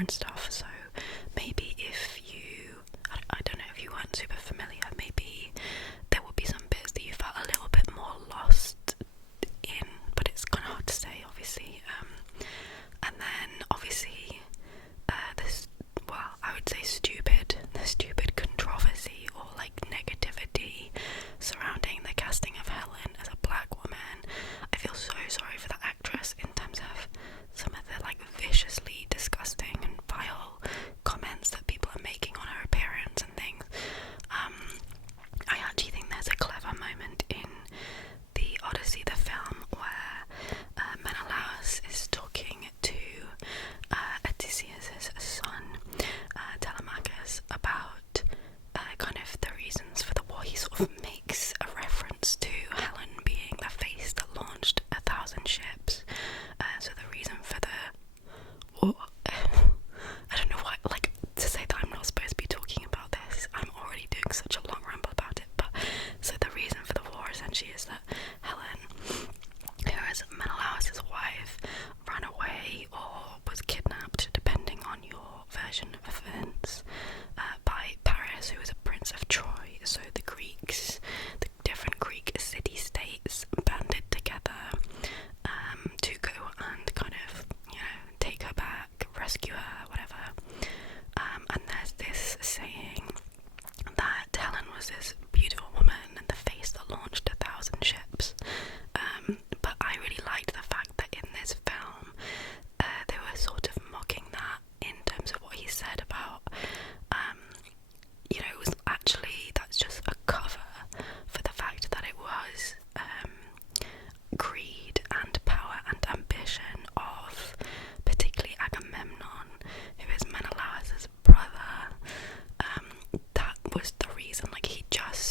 and stuff. So maybe if you, I don't know, if you weren't super familiar, maybe there would be some bits that you felt a little bit more lost in, but it's kind of hard to say, obviously. And then obviously this, well, I would say the stupid controversy or like negativity surrounding the casting of Helen as a black woman. I feel so sorry for that actress in terms of some of the like viciously disgusting and vile comments that people are making on her appearance and things. I actually think there's a clever moment in the Odyssey, the film, where Menelaus is talking to Odysseus' son, Telemachus, about kind of the reasons for the war. He sort of makes a reference to Helen being the face that launched 1,000 ships. So the reason for the war, I don't know why, like, to say that I'm not supposed to be talking about this, I'm already doing such a long ramble about it, but so the reason for the war essentially is that Helen, who is Menelaus' wife, ran away or was kidnapped, depending on your version of events, by Paris, who was a prince of Troy. So the Greeks, the different Greek city-states banded together to go and kind of, you know, take her back, rescue her, whatever. And there's this saying that Helen was this beautiful woman and the face that launched 1,000 ships. But I really liked the fact that in this film they were sort of mocking that in terms of what he said about, you know, it was actually, that's just a cover for the fact that it was greed and power and ambition of particularly Agamemnon, who is Menelaus' brother. That was the reason. Like, he just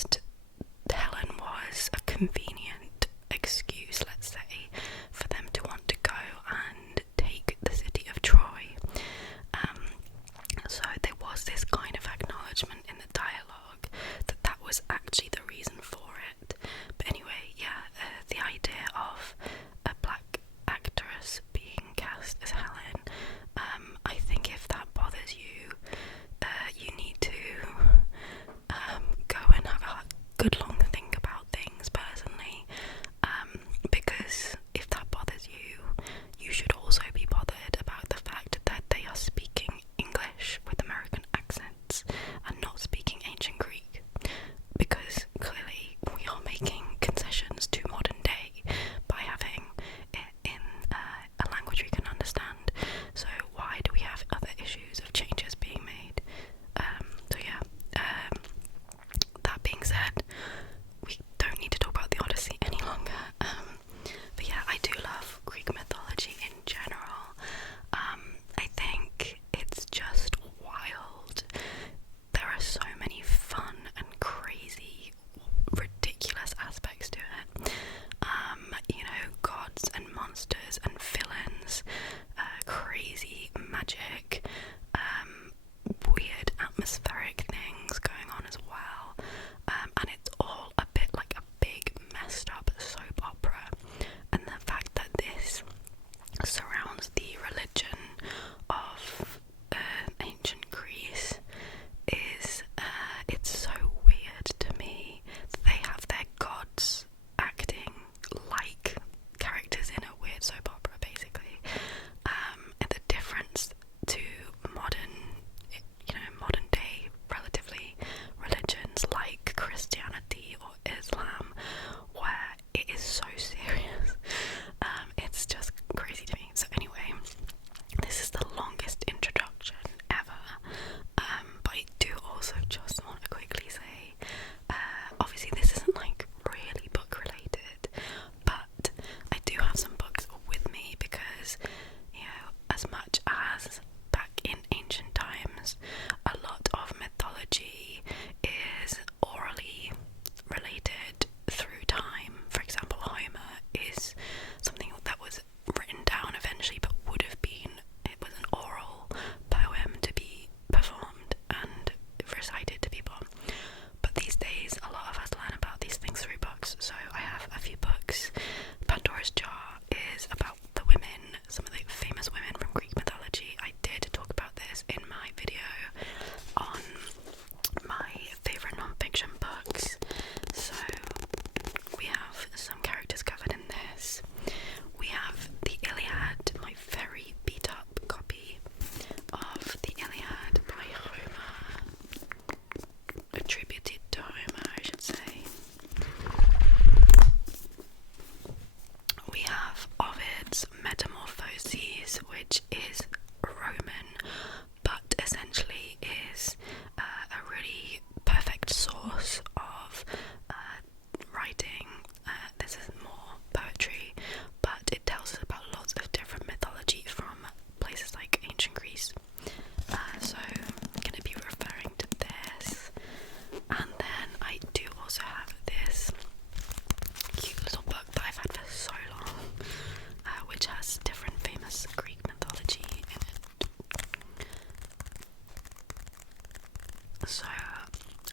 So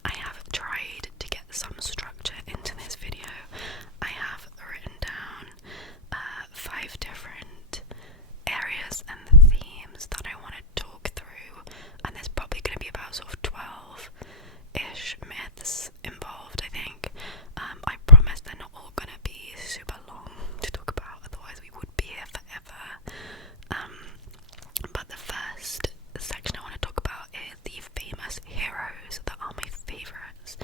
I have tried to get some structure into this video. I have written down 5 different areas and themes that I want to talk through, and there's probably going to be about sort of 12-ish myths involved, I think. I promise they're not all going to be super long to talk about, otherwise we would be here forever. But the first section I want to talk about is the famous heroes that are my favourites.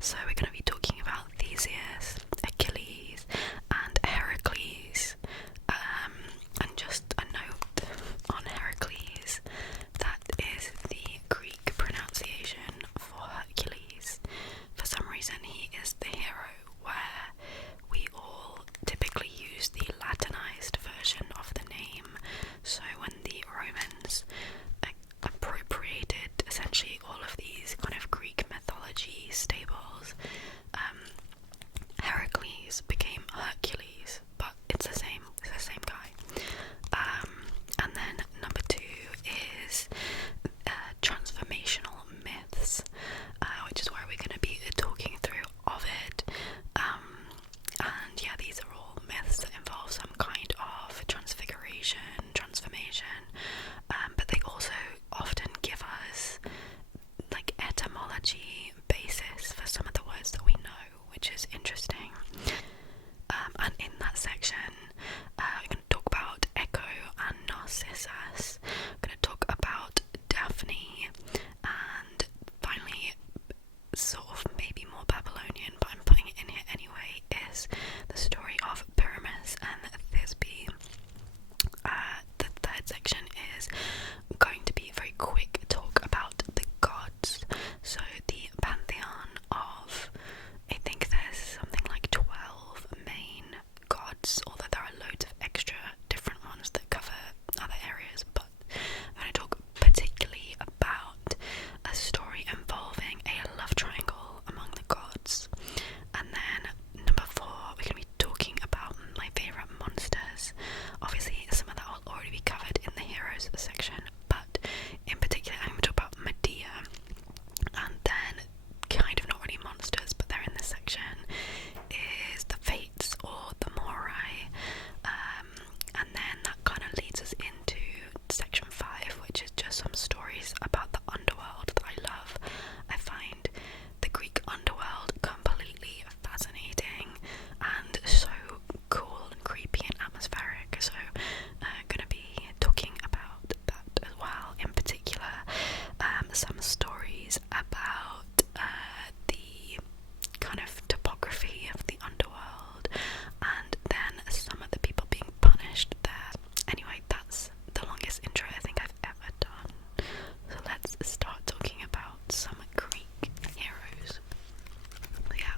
So we're going to be talking about Theseus, Achilles, and Heracles. And just a note on Heracles, that is the Greek pronunciation for Hercules. For some reason he is the hero, where we all typically use the Latinized version of the name. So when the Romans appropriated essentially all of these kind of Greek mythology stables, Heracles became Hercules, but it's the same guy. And then number 2 is transformational myths, which is where we're going to be talking through Ovid. And yeah, these are all myths that involve some kind of transfiguration, transformation, but they also often give us like etymology basis for some of the words that we know, which is interesting. And in that section, we're going to talk about Echo and Narcissus. We're going to talk about Daphne, and finally, sort of maybe more Babylonian, but I'm putting it in here anyway, is the story of Pyramus and Thisbe. The third section is going to be a very quick talk about the gods. So the pantheon of, I think there's something like 12 main gods, although there are loads of extra different ones that cover other areas, but I'm going to talk particularly about a story involving a love triangle among the gods. And then number 4, we're going to be talking about my favourite monsters. Obviously some of that will already be covered in the heroes section, but in particular I'm going to talk about Medea. And then, kind of not really monsters, but they're in this section, is the Fates or the Moirai. And then that kind of leads us into section 5, which is just some stories about the underworld that I love. I find the Greek underworld completely fascinating and so cool and creepy and atmospheric. So I'm going to be talking about that as well. In particular, some stories about the kind of topography of the underworld, and then some of the people being punished there. Anyway, that's the longest intro I think I've ever done. So let's start talking about some Greek heroes. Yeah,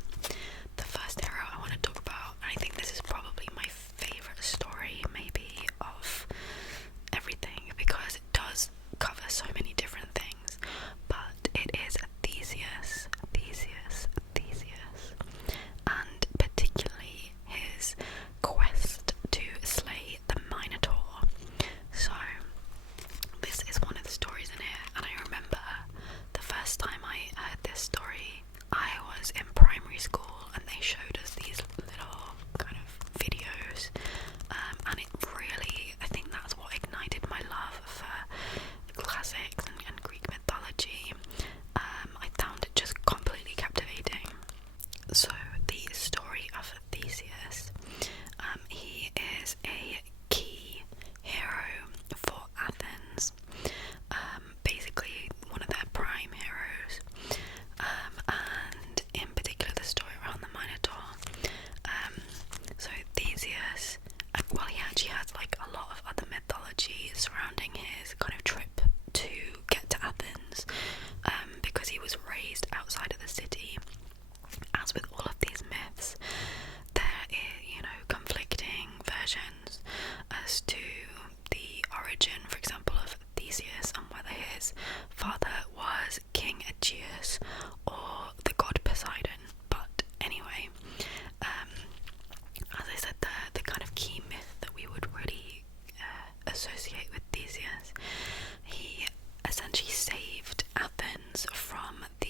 the first hero I want to talk about, and I think this is probably my favourite story maybe of everything, because it does cover so many different things, but it is Theseus, and particularly his quest to slay the Minotaur. So this is one of the stories in here, and I remember the first time I heard this story, I was in primary school and they showed us these little kind of videos, and it really, I think that's what ignited my love for classics and Greek mythology. I found it just completely captivating. So the story of Theseus, he is a key hero for Athens, basically one of their prime heroes, and in particular the story around the Minotaur. So Theseus, well, he actually has like a lot of other mythology surrounding his kind of trip to get to Athens, because he was raised outside of the city. As with all of these myths, there is, conflicting versions as to the origin, for example, of Theseus, and whether his father was King Aegeus or the god Poseidon. But anyway, as I said, the kind of key myth that we would really associate with Theseus, he essentially saved Athens from the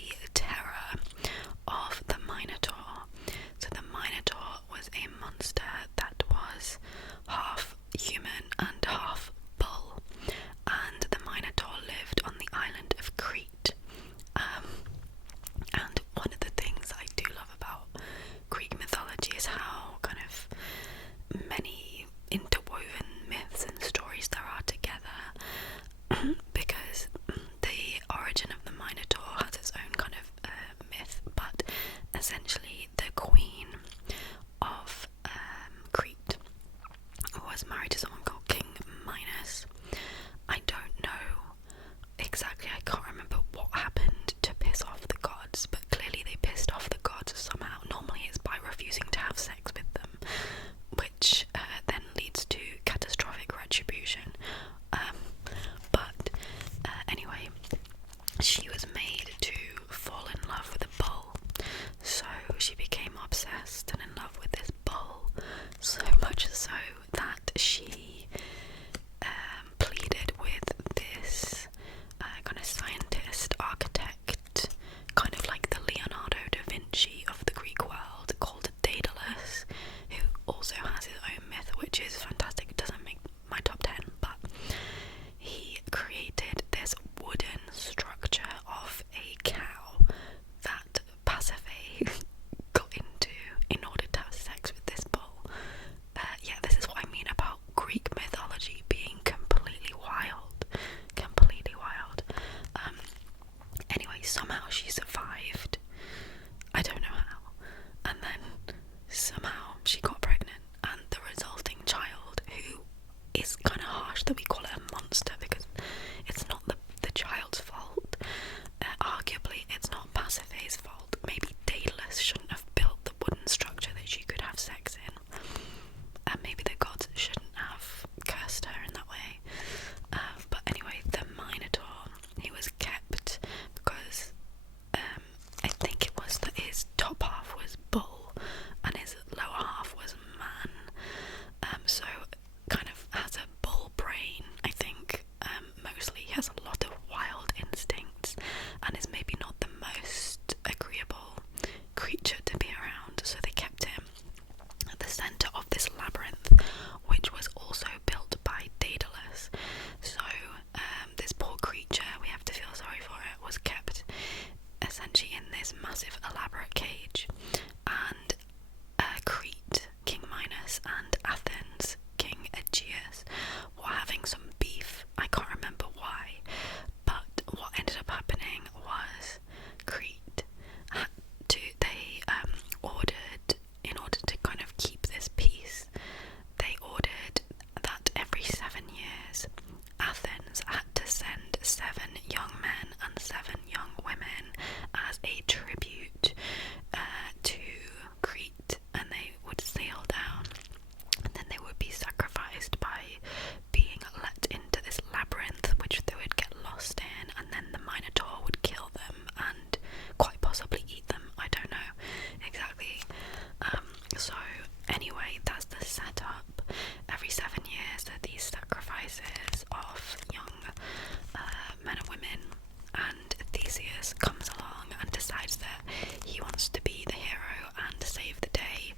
Theseus comes along and decides that he wants to be the hero and save the day,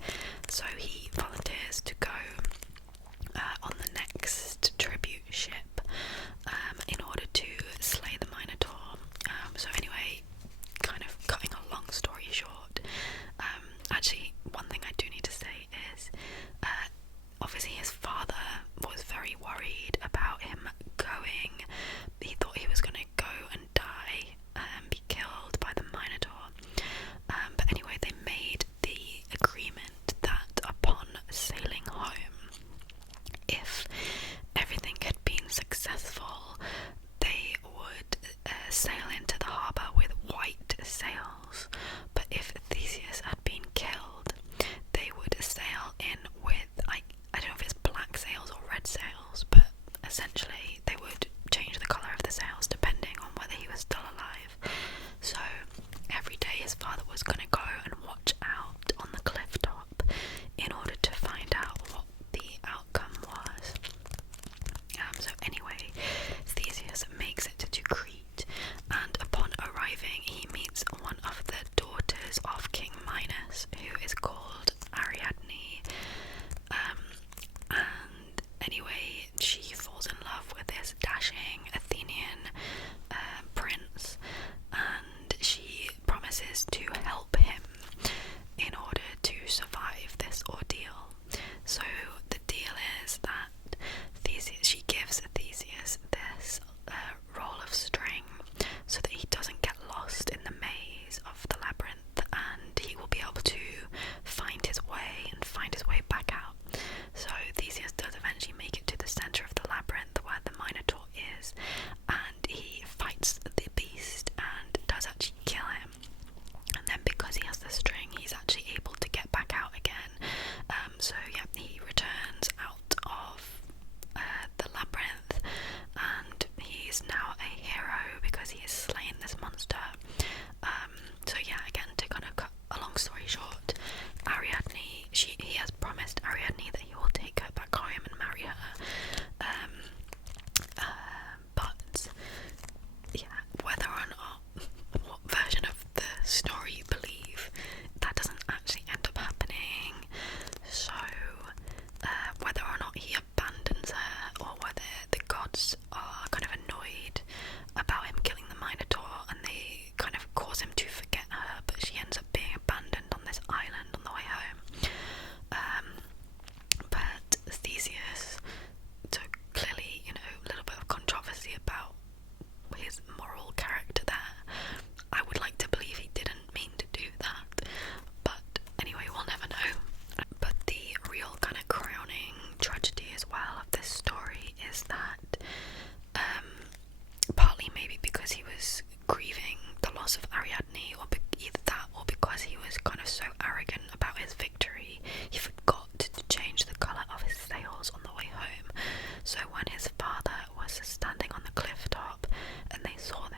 so he volunteers to go on the next tribute ship in order to slay the Minotaur. So anyway, kind of cutting a long story short, actually one thing I do need to say is obviously his father was very worried about him going. He thought he was going to go and die, be killed by the Minotaur. But anyway, they made the agreement that upon sailing home, if everything had been successful, they would sail into the harbour with white sails. But if Theseus had been killed, they would sail in with, I don't know if it's black sails or red sails, but essentially they would change the colour of the sails depending on whether he was still alive. So every day his father was going to go and watch out on the cliff top in order to find out what the outcome was. So anyway, Theseus makes it to Crete, and upon arriving he meets one of the daughters of King Minos, who is called Ariadne. And anyway, she falls in love with this dashing Athenian prince, and she promises to help him in order to survive this ordeal. So the deal is that she gives Theseus this roll of string so that he doesn't get lost in the maze of the labyrinth, and he will be able to find his way back out. So Theseus does eventually make it to the centre of the labyrinth where the Minotaur is, and he fights the beast and does actually kill him. And then because he has the string, he's actually able to get back out again. So yeah, he returns out of the labyrinth, and he's now a hero because he has slain this monster. So yeah, again, to kind of cut a long story short, Ariadne, he has promised Ariadne that he will take her back home and marry her. But yeah, whether or not, what version of the story you believe, that doesn't actually end up happening. So whether or not he abandons her, or whether the gods are kind of annoyed about him killing the Minotaur and they kind of cause him to forget her, but she ends up being abandoned on this island on the way home. But Theseus, so clearly, a little bit of controversy about his moral character there. I would like to believe he didn't mean to do that, but anyway, we'll never know. But the real kind of crowning tragedy as well of this story is that partly maybe because he was grieving the loss of Ariadne, or either that or because he was kind of so arrogant about his victory, he forgot to change the colour of his sails on the way home. So when his father was standing on the cliff top and they saw the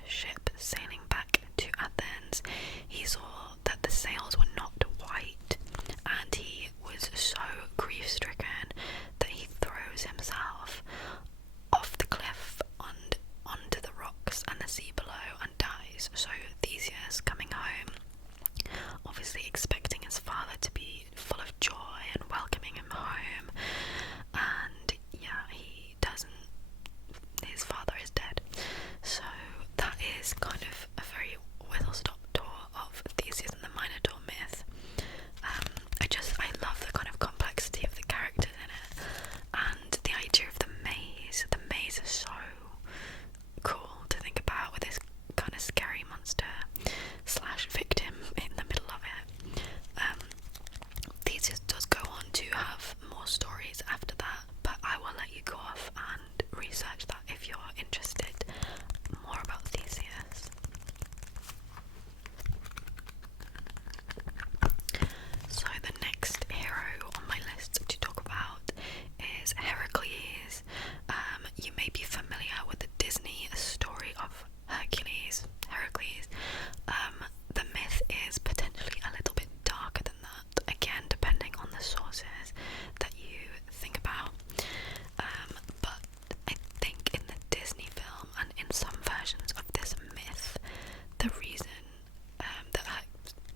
the reason that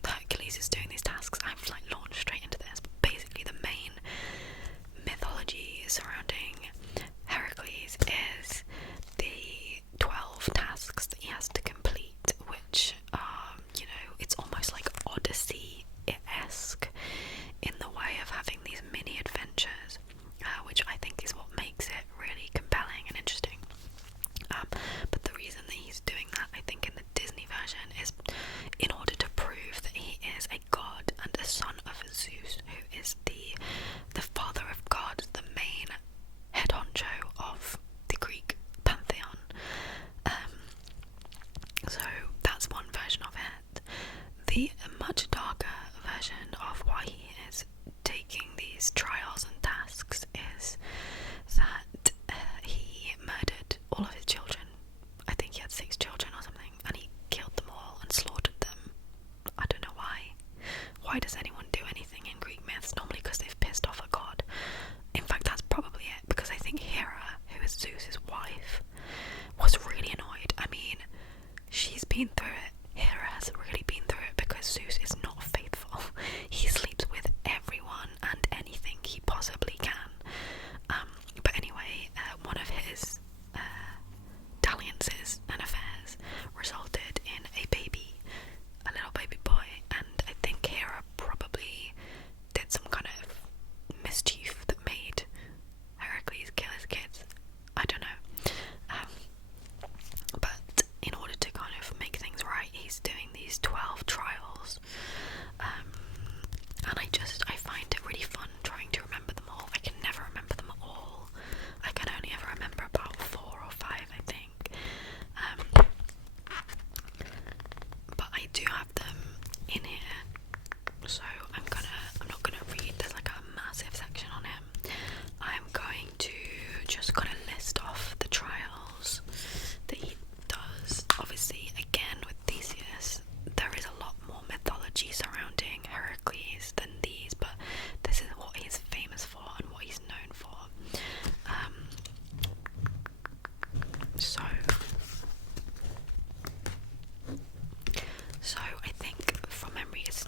Hercules is doing these tasks, I've like launched straight into this, but basically the main mythology surrounding Heracles is the 12 tasks that he has to complete, which you know, it's almost like Odyssey-esque in the way of having these mini adventures, which I think is what makes it really compelling and interesting. But the reason that he's doing that, I think, in the Disney version is in order to prove that he is a god and a son of Zeus, who is the father of gods, the main head honcho of the Greek pantheon. So that's one version of it. The much darker version of why he is taking these trials and tasks is that he murdered all of his children. I think he had 6 children or something, and he killed them all and slaughtered them. I don't know why. Why does anyone do anything in Greek myths? Normally because they've pissed off a god. In fact, that's probably it, because I think Hera, who is Zeus's wife, was really annoyed. I mean, she's been through it. Hera has really been through it because Zeus is not faithful. He sleeps with everyone and anything he possibly can. But anyway, one of his dalliances and affairs resulted in a baby, a little baby boy, and I think Hera probably did some kind of mischief that made Heracles kill his kids. I don't know. But in order to kind of make things right, he's doing these 12 trials. And I find it really fun trying to remember them all. I can never remember them all. I can only ever remember about 4 or 5, I think. But I do have them in here, so I'm not gonna read. There's like a massive section on him. I'm going to just kind of list off the trials that he does. Obviously, again with Theseus, there is a lot more mythology surrounding Heracles than these, but this is what he's famous for and what he's known for. So I think from memory it's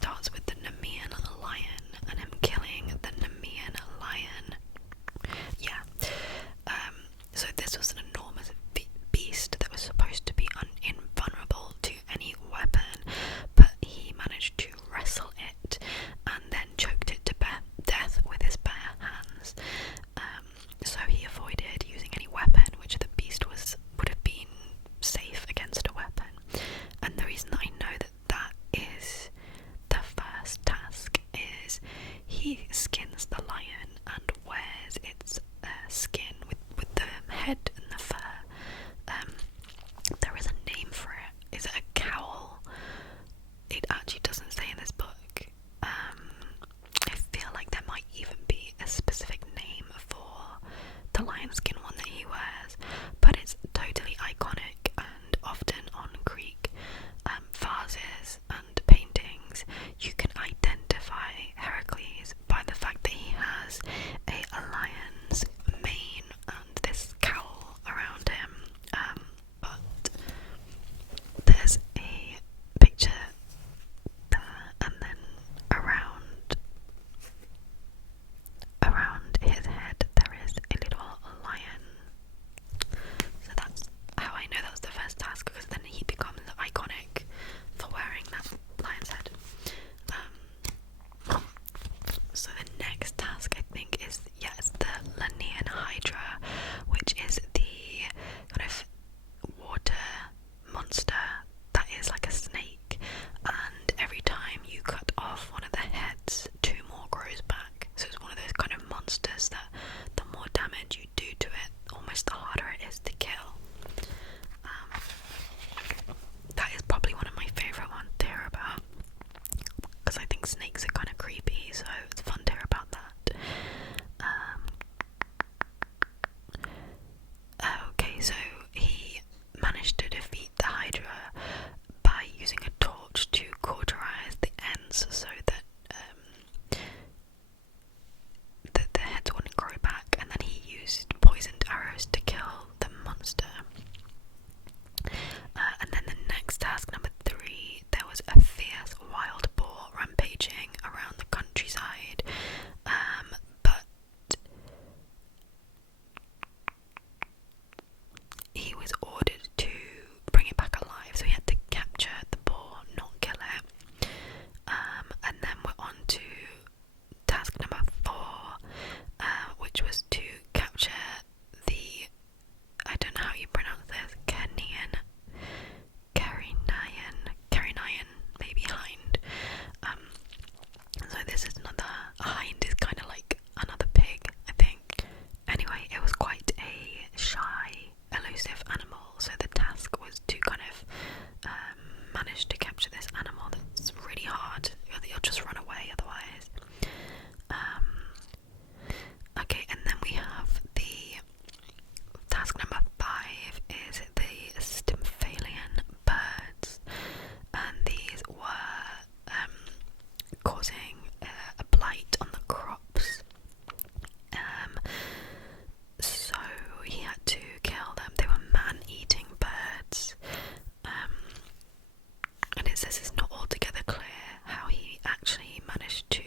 it says it's not altogether clear how he actually managed to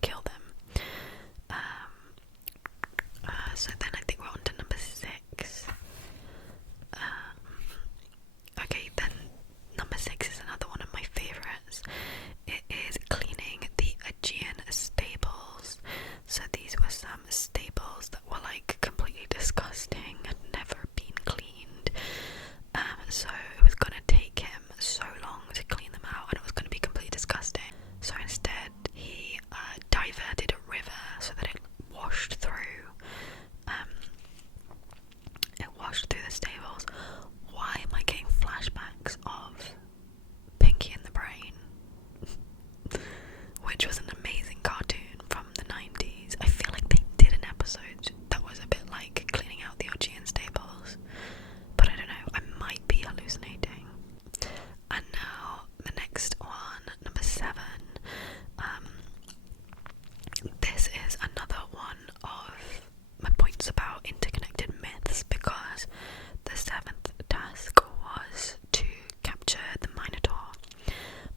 kill them. So then I think we're on to number 6. Okay, then number 6 is another one of my favourites. It is cleaning the Aegean stables. So these were some stables that were like completely disgusting, had never been cleaned. So it was going to take him so long to clean them out, and it was going to be completely disgusting. So instead he diverted a river so that it washed through the stables. Why am I getting flashbacks of Pinky and the Brain? Which was an amazing cartoon from the 90s. I feel like they did an episode that was a bit like cleaning out the Aegean stables, but I don't know, I might be hallucinating. And now the next one, number 7. This is another one of my points about interconnected myths, because the 7th task was to capture the Minotaur,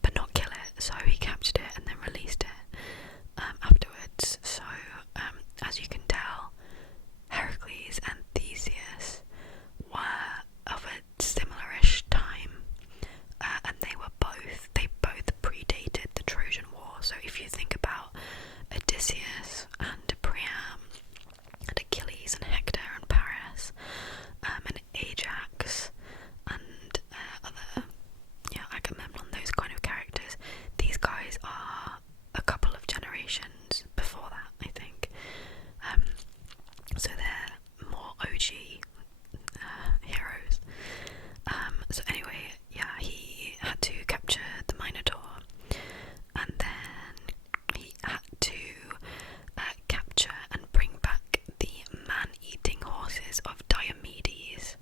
but not kill it. So he captured it and then released it afterwards. So as you can tell, Heracles and Theseus were of a similar-ish time, and they both predated the Trojan War. So if you think about Odysseus and Priam and Achilles and Hector and Paris, and Ajax and other, Agamemnon, those kind of characters, these guys are a couple of generations before that, I think. So they're more OG heroes. So anyway, yeah, he had to capture the Minotaur, and then he had to capture and bring back the man-eating horses of Diomedes.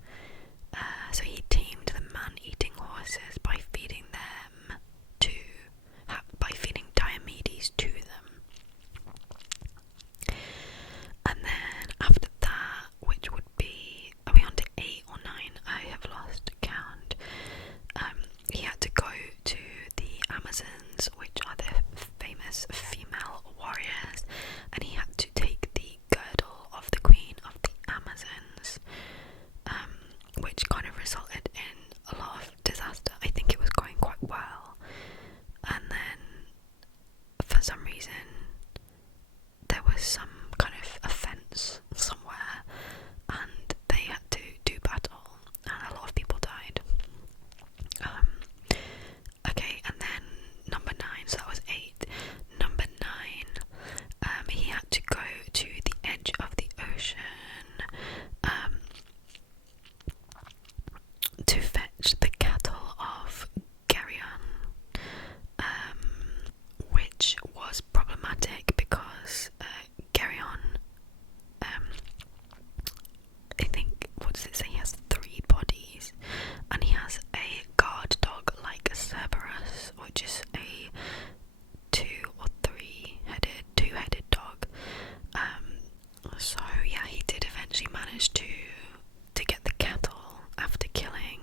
So he tamed the man-eating horses by feeding Diomedes to them. And then after that, which would be, are we on to 8 or 9? I have lost count. He had to go to the Amazons, which are the famous female warriors, and he had to take the girdle of the queen of the Amazons, which kind of resulted in a lot of disaster. I think it was going quite well, and then for some reason there was some kind of offence somewhere, and they had to do battle, and a lot of people died. Okay, and then number 9, so that was 8. Number 9, he had to go to the edge of the ocean to fetch the cattle of Geryon, which was problematic because Geryon, I think, what does it say, he has 3 bodies, and he has a guard dog like Cerberus, which is a 2-headed dog. So yeah, he did eventually manage to get the cattle after killing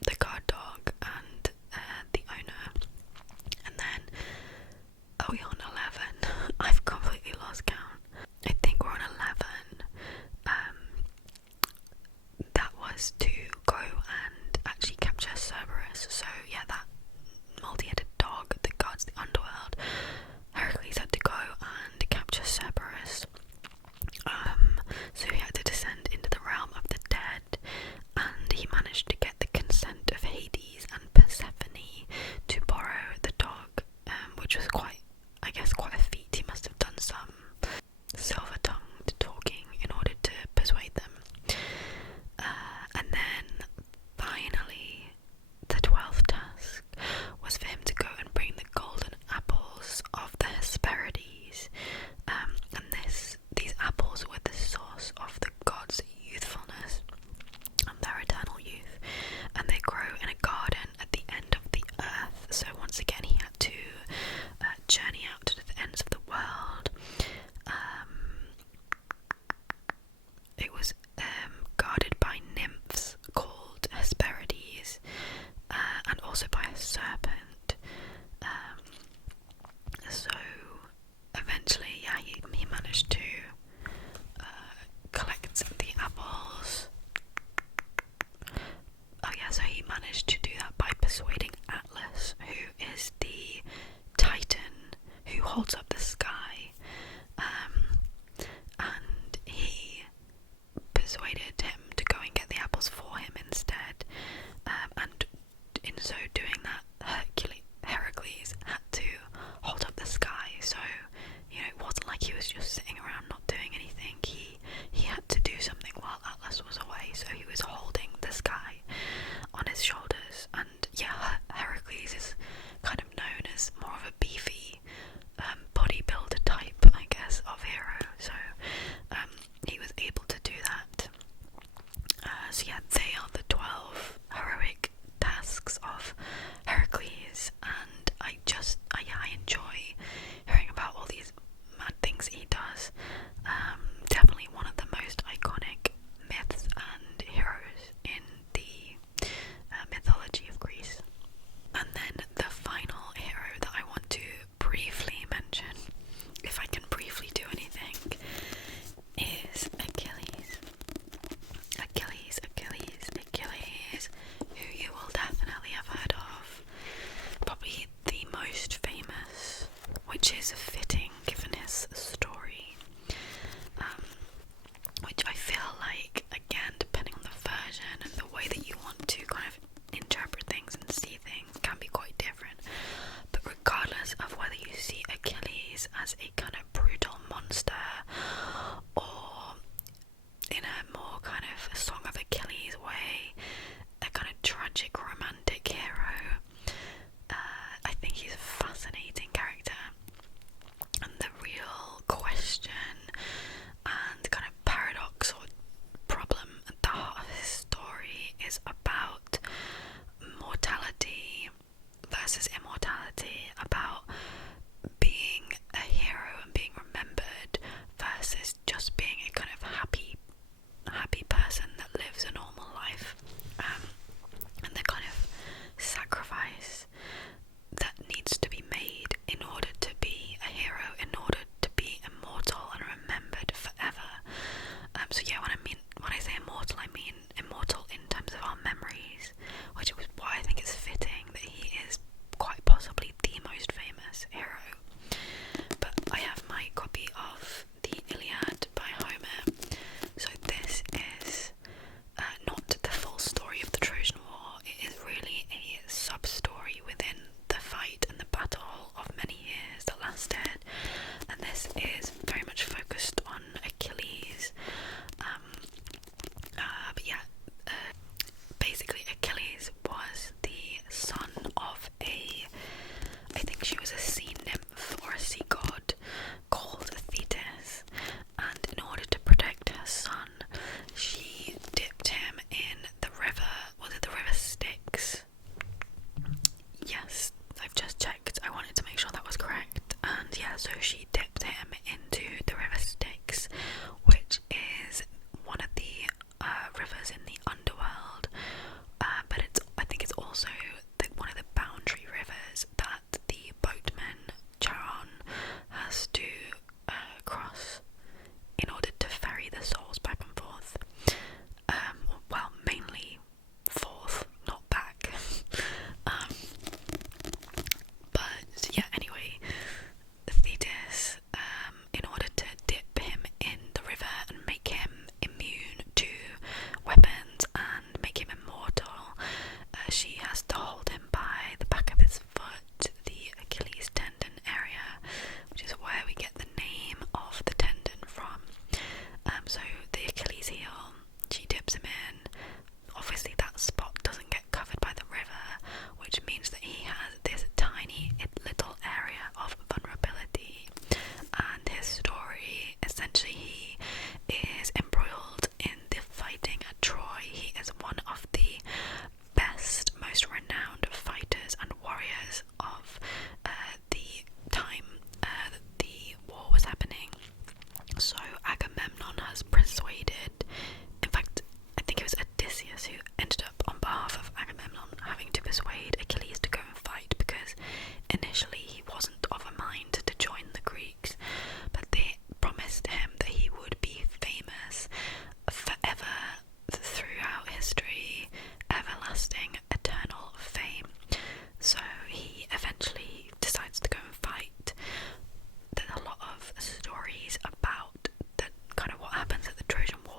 the guard dog and the owner. And then, are we on 11? I've completely lost count. I think we're on 11. That was to go and actually capture Cerberus. So yeah, that multi-headed dog that guards the underworld, Heracles had to go and capture Cerberus. So he had to descend into the realm of the dead, and he managed to get the consent of Hades and Persephone to borrow the dog, which was quite a feat. He must have done some silver-tongued talking in order to persuade them. And then finally, the 12th task was for him to go and bring the golden apples of the Hesperides, and these apples were the source of the gods' youthfulness and their eternal youth, and they grow in a garden at the end of the earth. So once again, he had to journey out to the ends of the world. It was guarded by nymphs called Hesperides, and also by a serpent initially he wasn't of a mind to join the Greeks, but they promised him that he would be famous forever throughout history, everlasting, eternal fame. So he eventually decides to go and fight. There's a lot of stories about that kind of what happens at the Trojan War.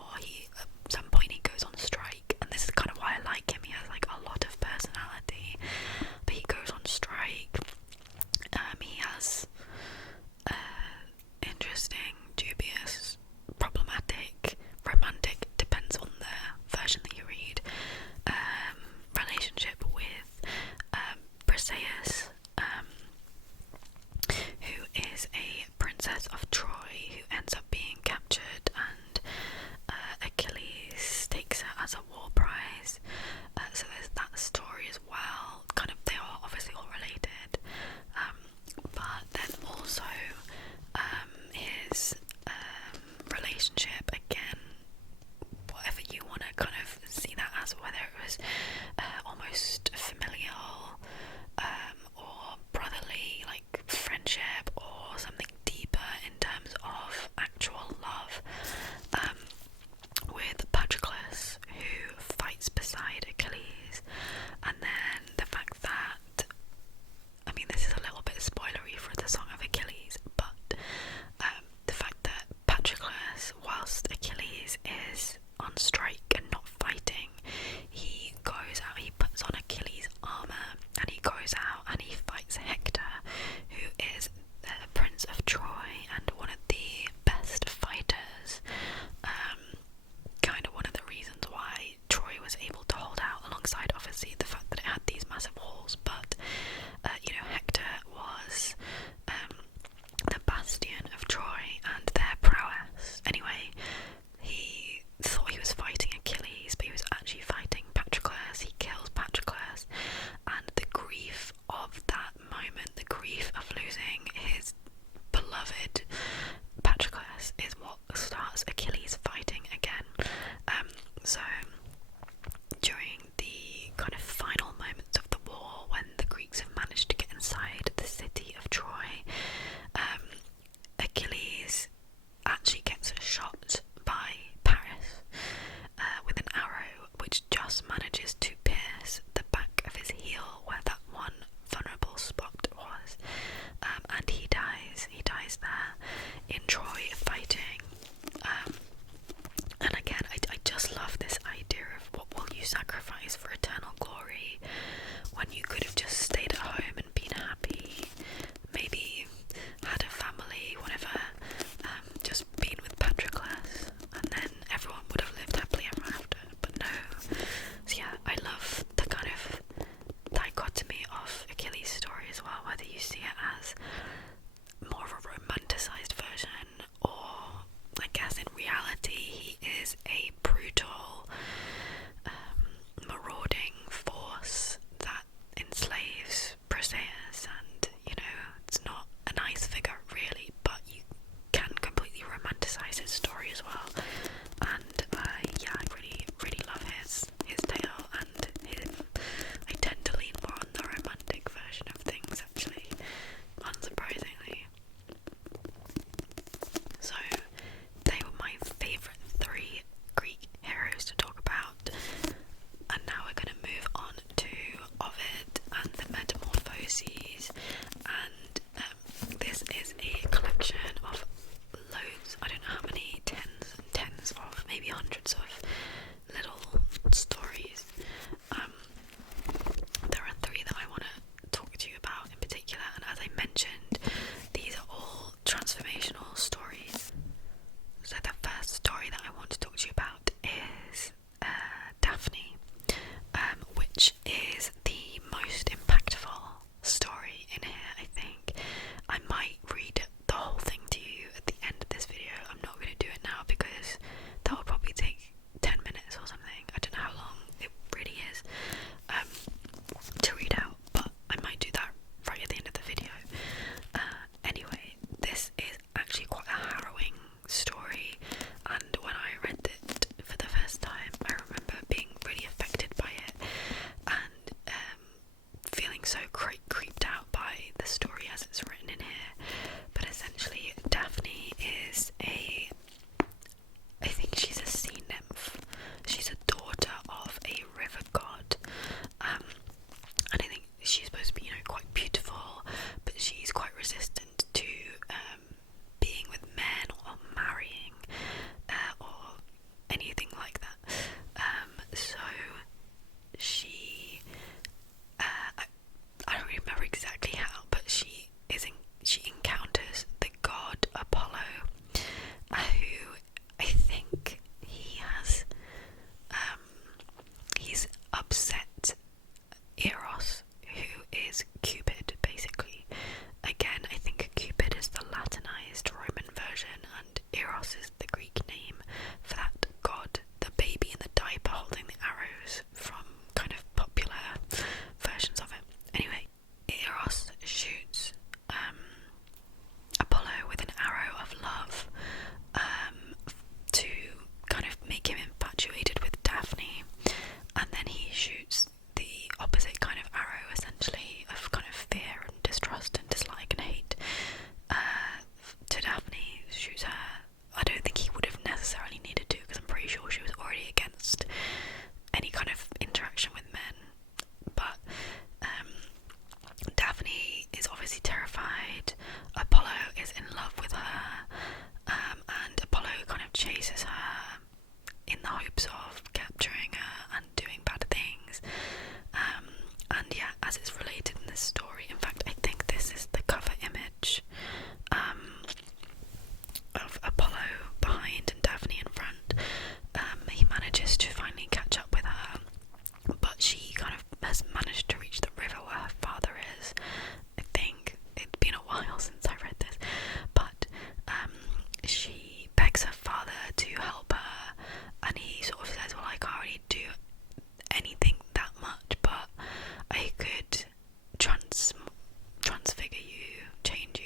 At some point he goes on strike, and this is kind of why I like him. He has like a lot of personality, but he goes on strike. He has interesting, dubious, problematic, romantic, depends on the version that you read, relationship with Briseis, who is a princess of Troy who ends up being captured, and Achilles takes her as a war prize. So there's that story as well. Kind of, they are obviously all related, but then also his relationship, again, whatever you want to kind of see that as, whether it was almost familial or brotherly, like friendship, or something deeper in terms of actual love, with Patroclus, who fights beside Achilles. And then the fact that, I mean, this is a little bit spoilery for the Song of Achilles, but the fact that Patroclus, whilst Achilles is on strike and not fighting, he goes out, he puts on Achilles' armour, and he goes out and he fights Hector, who is the Prince of Troy and one of the best fighters. Kind of one of the reasons why Troy was able to hold out, alongside obviously the fact that it had these massive walls. But Hector was the bastion of Troy and their prowess. Anyway, he thought he was fighting Achilles, but he was actually fighting Patroclus. He kills Patroclus, and the grief of that moment, the grief of losing his beloved Patroclus, is what starts Achilles fighting again. So during the kind of final moments of the war, when the Greeks have managed to get inside the city of Troy, Achilles actually gets shot by Paris with an arrow, which just manages to pierce the back of his heel, where that one vulnerable spot was, and he dies. He dies there in Troy fighting. And again, I just love this idea of what will you sacrifice for eternal glory, when you could have just stayed at home and been happy, maybe had a family, whatever, just been with Patroclus, and then everyone would have lived happily ever after. But no. So yeah, I love the kind of dichotomy of Achilles' story as well, whether you see it as more of a romanticized version, or I guess in reality he is a brutal, marauding force that enslaves Briseis, and it's not a nice figure really, but you can completely romanticize his story as well. And yeah, I really, really love his tale, and I tend to lean more on the romantic version of things, actually, unsurprisingly. So they were my favourite 3 Greek heroes to talk about, and now we're going to move on to Ovid and the Metamorphoses. And this is a collection of loads, I don't know how many, tens and tens of, maybe hundreds of little stories. There are 3 that I want to talk to you about in particular, and as I mentioned, these are all transformational stories. So the first story that I want to talk to you about is Daphne, which is the most impactful story in here, I think. I might read the whole thing to you at the end of this video. I'm not going to do it now because that will probably take 10 minutes or something. I don't know how long it really is to read out, but I might do that right at the end of the video. Anyway, this is actually quite a harrowing story, and when I read it for the first time, I remember being really affected by it, and feeling so creeped out by by the story as it's written in here, but essentially Daphne is I think she's a sea nymph. She's a daughter of a river god, and I think she's supposed to be, quite beautiful, but she's quite resistant to being with men or marrying or anything like that. So she, I don't remember exactly how, but she encounters the god Apollo, who I think he's upset Eros, who is Cupid, basically. Again, I think Cupid is the Latinized Roman version, and Eros is the Greek name for that god, the baby in the diaper holding the arrows from kind of popular versions of it. Anyway, Eros shoots Apollo with an arrow of love to kind of make him infatuated with Daphne, and then he shoots the opposite kind of arrow, essentially, of kind of fear and distrust and dislike and hate to Daphne. Shoots her. I don't think he would have necessarily needed to, because I'm pretty sure she was already against any kind of interaction with men, but Daphne is obviously terrified. Apollo is in love with her, and Apollo kind of chases her in the hopes of capturing her and doing bad things. And yeah, as it's related in this story, in fact, I think this is the cover image of Apollo behind and Daphne in front. He manages to finally catch up with her, but she kind of has managed to reach the river where her father is. I think it's been a while since I read this, but she begs her father to help her, and he sort of says, well, I can't really do anything that much, but I could transfigure you, change you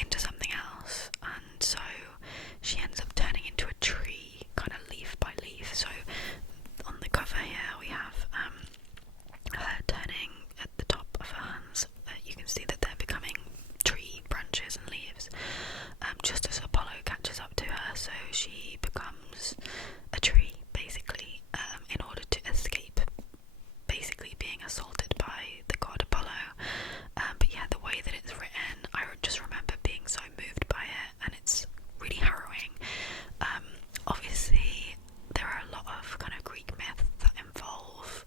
into something else. And so she ends up turning into a tree, kind of leaf by leaf. So on the cover here we have her turning at the top of her hands. You can see that they're becoming tree branches and leaves, just as Apollo catches up to her. So she becomes a tree, basically, in order to escape basically being assaulted by the god Apollo. But yeah, the way that it's written, I just remember being so moved by it, and it's really harrowing. Obviously there are a lot of kind of Greek myths that involve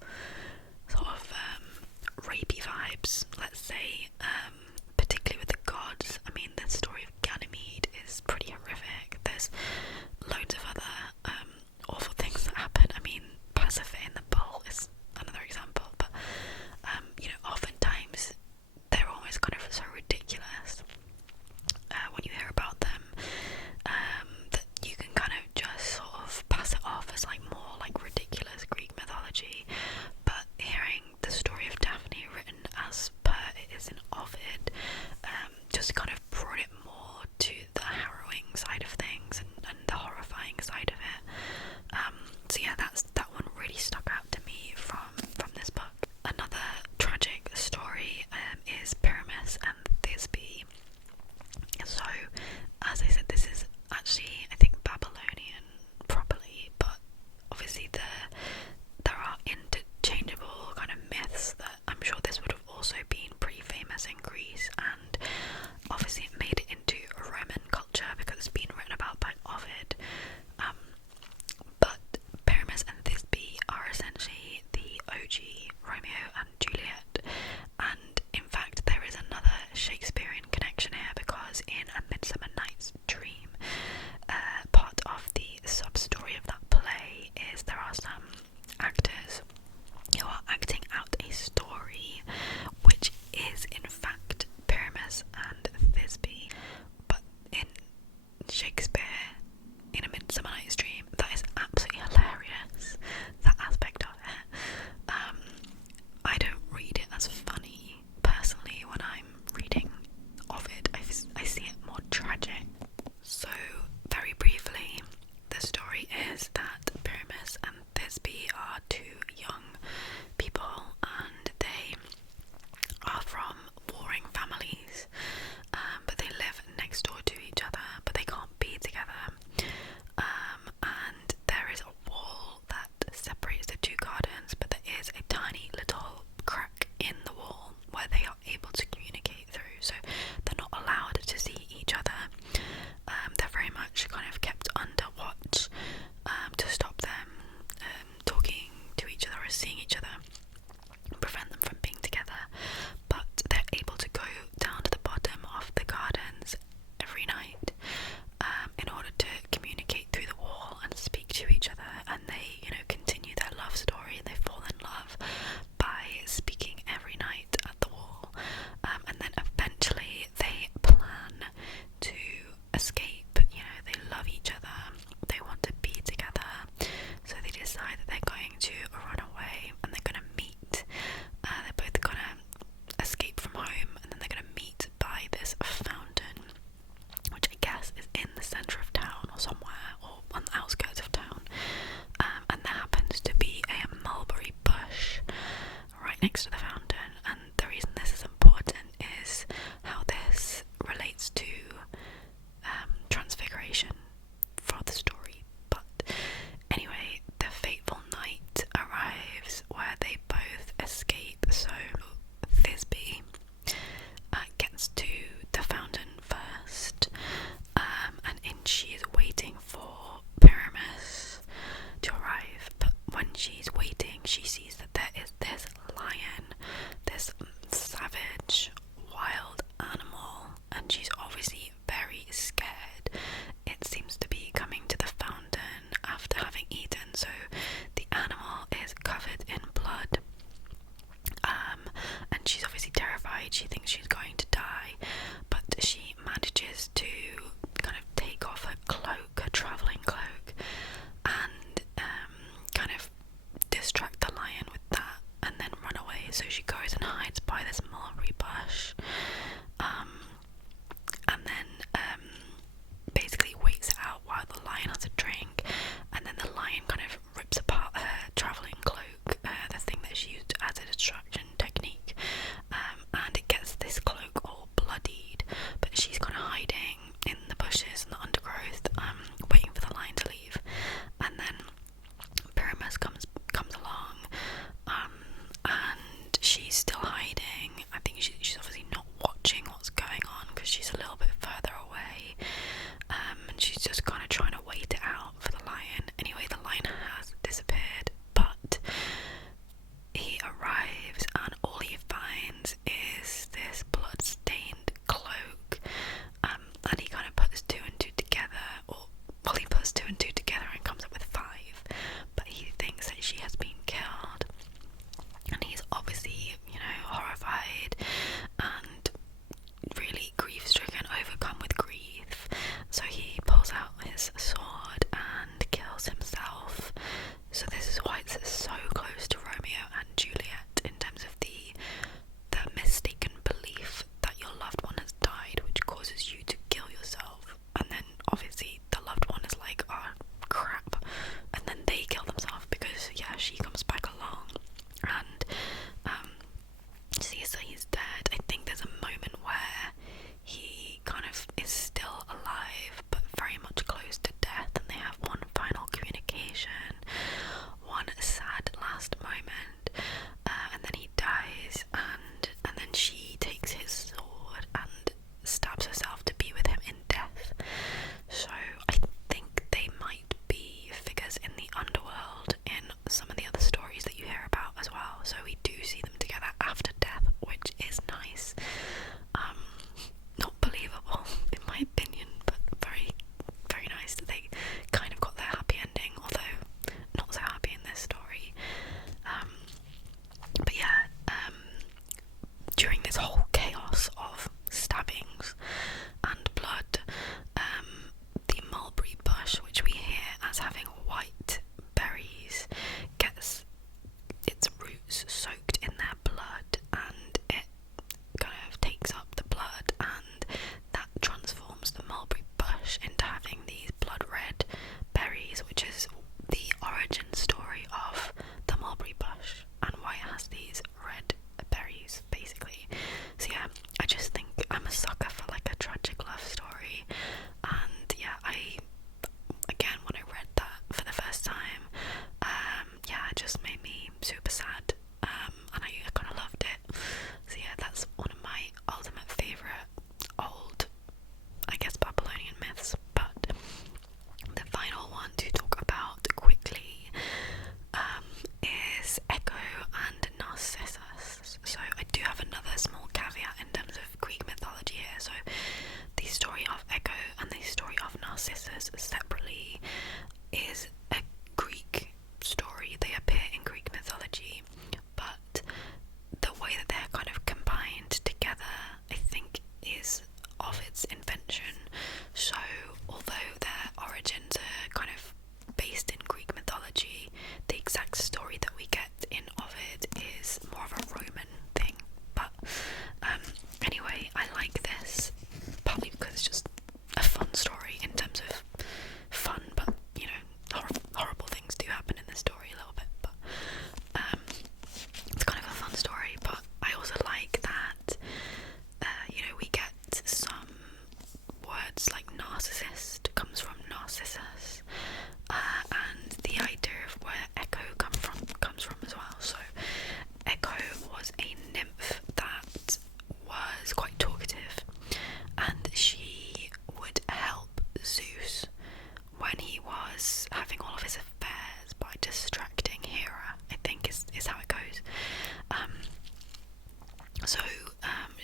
sort of rapey vibes, let's say, particularly with the gods. I mean, the story of Ganymede is pretty horrific. There's loads of other awful things that happen. I mean, Pasiphae and the bull is another example, but oftentimes they're almost kind of so ridiculous when you hear about them, that you can kind of just sort of pass it off as like more like ridiculous Greek mythology. But hearing the story of Daphne written as per it is in Ovid, just kind of brought it more to the harrowing side of things and the horrifying side of it. So yeah, that one really stuck out to me from this book. Another tragic story is Pyramus and Thisbe. So, as I said, this is actually, I think, Babylonian properly, but obviously there are interchangeable kind of myths that I'm sure this would have also been pretty famous in Greece, and obviously it made it into Roman culture because it's been written about by Ovid. But Pyramus and Thisbe are essentially the OG Romeo and Juliet, and in fact there is another Shakespearean connection here, because in A Midsummer Night's Dream, part of the sub-story of that play is there are some actors who are acting out a story which is in fact Pyramus and Thisbe, but in Shakespeare, in A Midsummer Night's Dream, that is absolutely hilarious, that aspect of it. I don't read it next to the fountain, and the reason this is important is how this relates to transfiguration for the story. But anyway, the fateful night arrives where they both escape. So Thisbe gets to the fountain first, and she is waiting for Pyramus to arrive. But when she's waiting, she sees that there is this lion, this savage, wild animal, and she's obviously very scared. It seems to be coming to the fountain after having eaten, so the animal is covered in blood. And she's obviously terrified. She thinks she's going to die, but she manages to kind of take off her cloak, her travelling cloak, and kind of distract the lion with that, and then run away. So she goes and hides by this mulberry bush, and then basically waits it out while the lion has a drink, and then the lion kind of rips apart her travelling cloak, the thing that she used as a distraction technique, and it gets this cloak all bloodied, but she's kind of hiding in the bushes and the undergrowth, waiting for the lion to leave. And then Pyramus comes along, and she's still hiding. I think she's obviously not watching what's going on because she's a little bit further away, and she's just kind of trying to wait it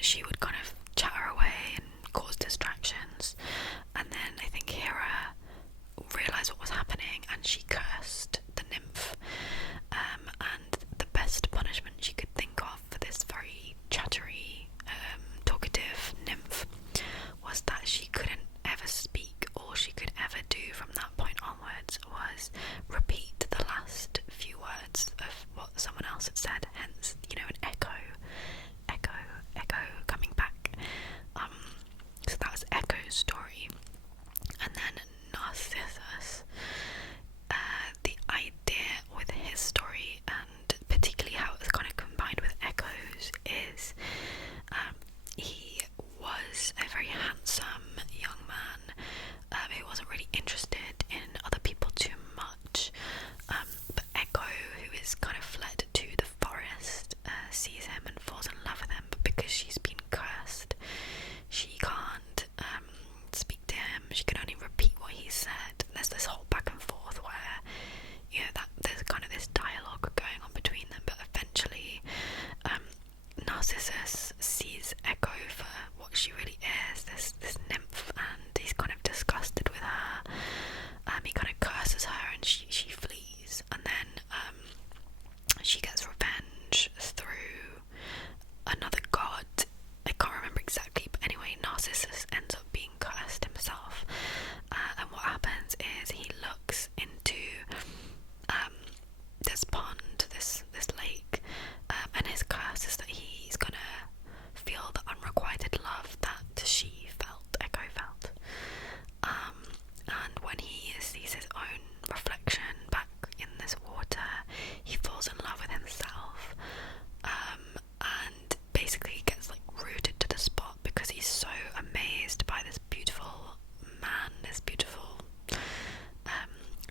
she would kind of chatter away and cause distractions, and then I think Hera realised what was happening and she cursed the nymph, and the best punishment she could think of for this very chattery, talkative nymph was that she couldn't ever speak. All she could ever do from that point onwards was repeat the last few words of what someone else had said, hence, an echo coming back. So that was Echo's story. And then Narcissus, the idea with his story, and particularly how it's kind of combined with Echo's, is he was a very handsome young man who wasn't really interested in other people too much, but Echo, who is kind of fled to the forest, sees him and falls in love with him, but because she's been cursed, she can't speak to him. She can only repeat what he said. There's this whole back and forth where that there's kind of this dialogue going on between them, but eventually Narcissus sees Echo for what she really is, this nymph, and he's kind of disgusted with her. He kind of curses her and she flees, and then she gets revenge through another god. I can't remember exactly, but anyway, Narcissus ends up being cursed himself, and what happens is he looks into this pond, this lake, and his curse is that he's gonna feel the unrequited love that she felt, Echo felt, and when he sees his own reflection back in this water, he falls in love with himself, and basically gets rooted to the spot because he's so amazed by this beautiful man, this beautiful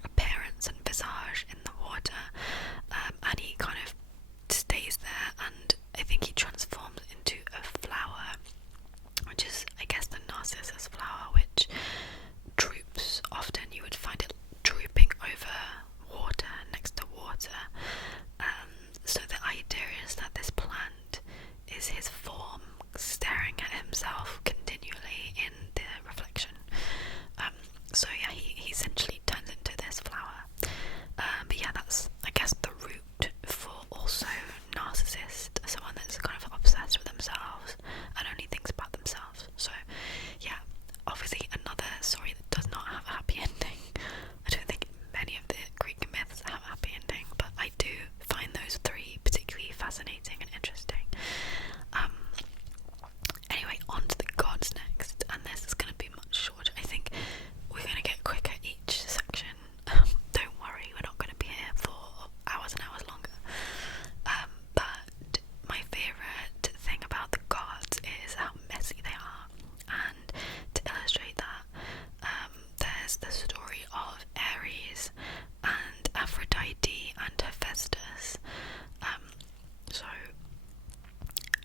appearance and visage in the water, and he kind of stays there, and I think he transforms into a flower, which is, I guess, the Narcissus flower, which droops often. You would find it drooping over water, next to water. So the idea is that this plant is his form staring at himself continually in the reflection. So yeah, he essentially turns into this flower. But yeah, that's, I guess, the root for also narcissist, someone that's kind of obsessed with themselves and only thinks about themselves. So yeah, obviously another story that does not have a happy ending. I don't think many of the Greek myths have a happy ending, but I do find those three particularly fascinating and interesting. Anyway, on to the gods next, and this is going to be much shorter. I think we're going to get quicker each section. Don't worry, we're not going to be here for hours and hours longer. But my favourite thing about the gods is how messy they are, and to illustrate that, there's the story of Ares and Aphrodite and Hephaestus. So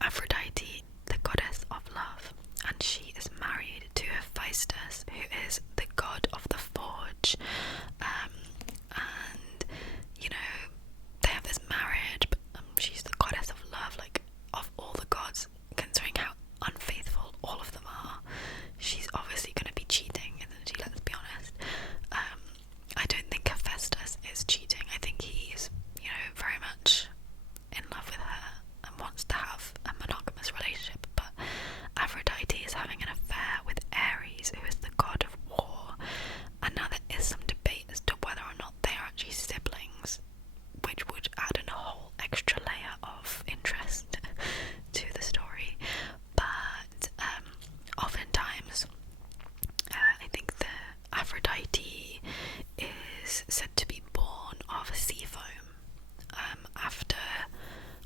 Aphrodite, the goddess of love, and she is married to Hephaestus, who is the god of the forge, and they have this marriage, but she's the goddess of love. Of all the gods, considering how unfaithful all of them are, she's obviously going to be cheating, isn't she? Let's be honest. I don't think Hephaestus is cheating. I think he's very much in love with her and wants to have a monogamous relationship, but Aphrodite is having an affair with Ares, who is the god of war, and now there is some debate as to whether or not they are actually siblings, which would add in a whole extra layer of interest to the story. But oftentimes I think the Aphrodite is said to be born of sea foam, after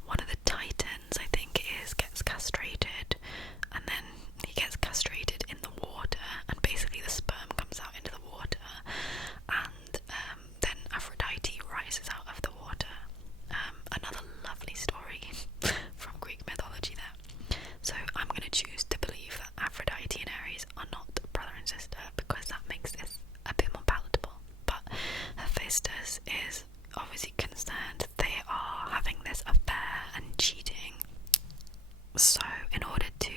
one of the titans, I think gets castrated, and then he gets castrated in the water, and basically the sperm comes out into the water, and then Aphrodite rises out of the water. Another lovely story from Greek mythology there. So I'm going to choose to believe that Aphrodite and Ares are not brother and sister, because that makes this a bit more palatable. But Hephaestus is obviously concerned they are having this affair and cheating, so in order to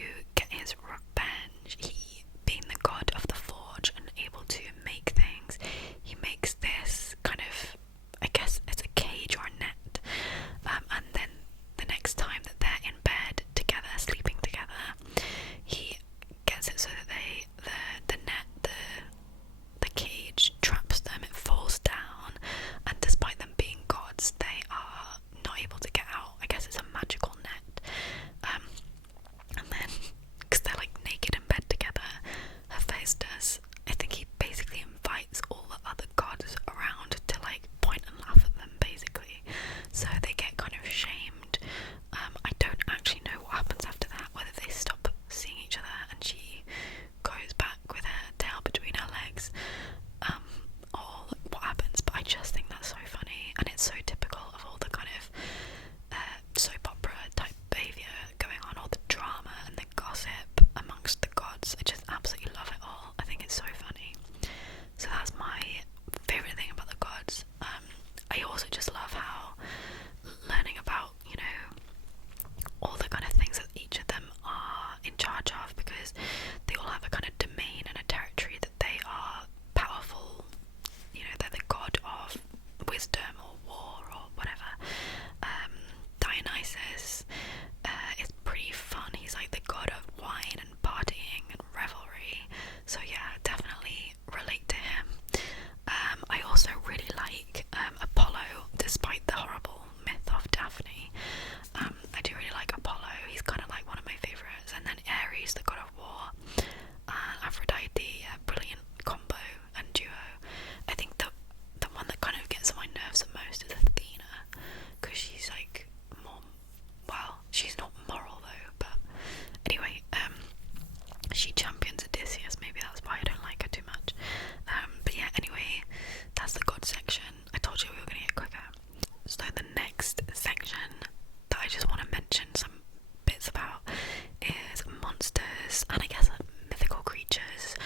myths and I guess mythical creatures.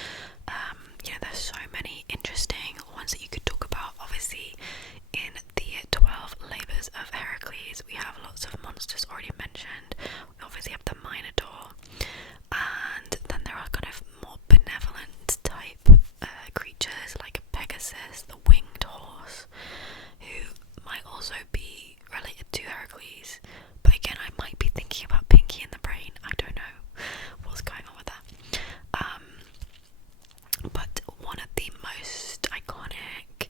There's so many interesting ones that you could talk about. Obviously, in the 12 Labours of Heracles, we have lots of monsters already mentioned. We obviously have the Minotaur, and then there are kind of more benevolent type creatures like Pegasus, the winged horse, who might also be related to Heracles. But again, I might be thinking about Pinky in the Brain. I don't know what's going on with that. But one of the most iconic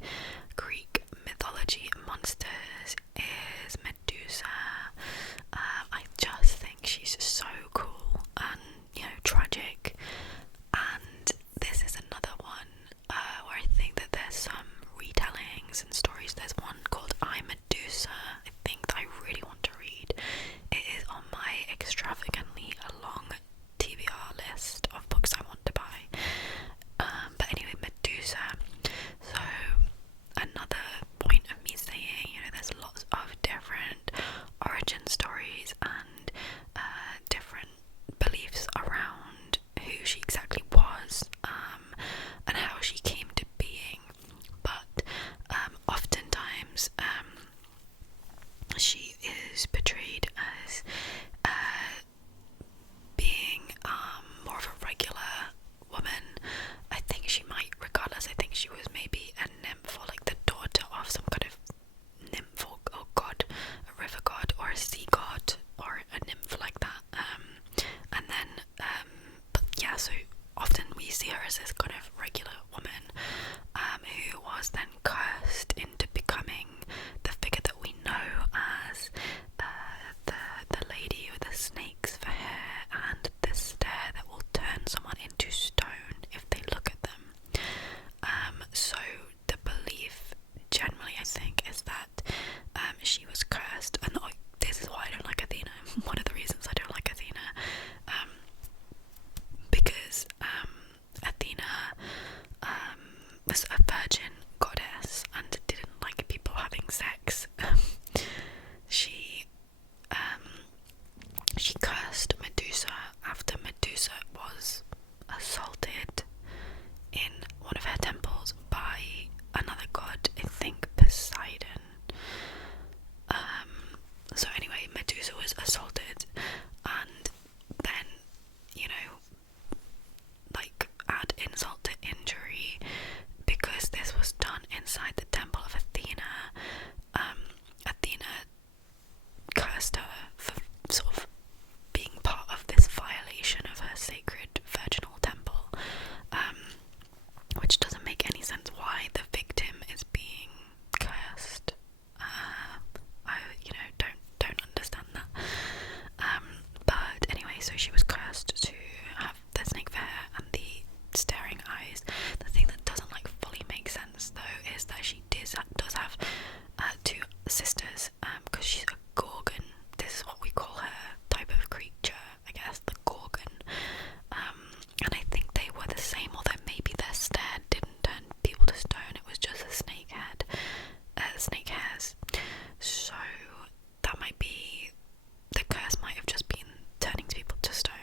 Greek mythology monsters is Medusa. I just think she's so cool and, tragic. And this is another one where I think that there's some retellings and stories. There's one called I, Medusa, I think, that I really want to read. It is on my extravagantly long TBR list of books I want to buy. But anyway, Medusa. So another point of me saying, there's lots of different origin stories and different beliefs around who she exactly was, and how she came to being. But oftentimes she is portrayed as being more of a regular woman. I think she was maybe a nymph, or like the daughter of some kind of nymph or god, a river god or a sea god or a nymph like that. And then but yeah, so often we see her as this kind of regular woman who was then cursed into becoming the figure that we know as the lady with the snakes for hair and the stare that will turn someone into stone if they look at them. So the belief generally, I think, is that she was cursed, and this is why I don't like Athena. One of the reasons I don't like Athena, because Athena was a virgin goddess and didn't like people having sex. She cursed Medusa after Medusa was assaulted in one of her temples by another god, I think Poseidon. So anyway, Medusa was assaulted, and then, add insult to injury, because this was done inside the temple of Athena. Athena cursed her for sort of being part of this violation of her sacred virginal temple, which doesn't make any sense why the victim is being cursed. I don't understand that. But anyway, so she was cursed to have the snake for hair and the staring eyes. The thing that doesn't fully make sense though is that she does have two sisters, because she's a gorgon. This is what we call her type of creature, I guess, the gorgon. And I think they were the same, although maybe their stare didn't turn people to stone. It was just a snake hairs. So that might be, the curse might have just been turning people to stone.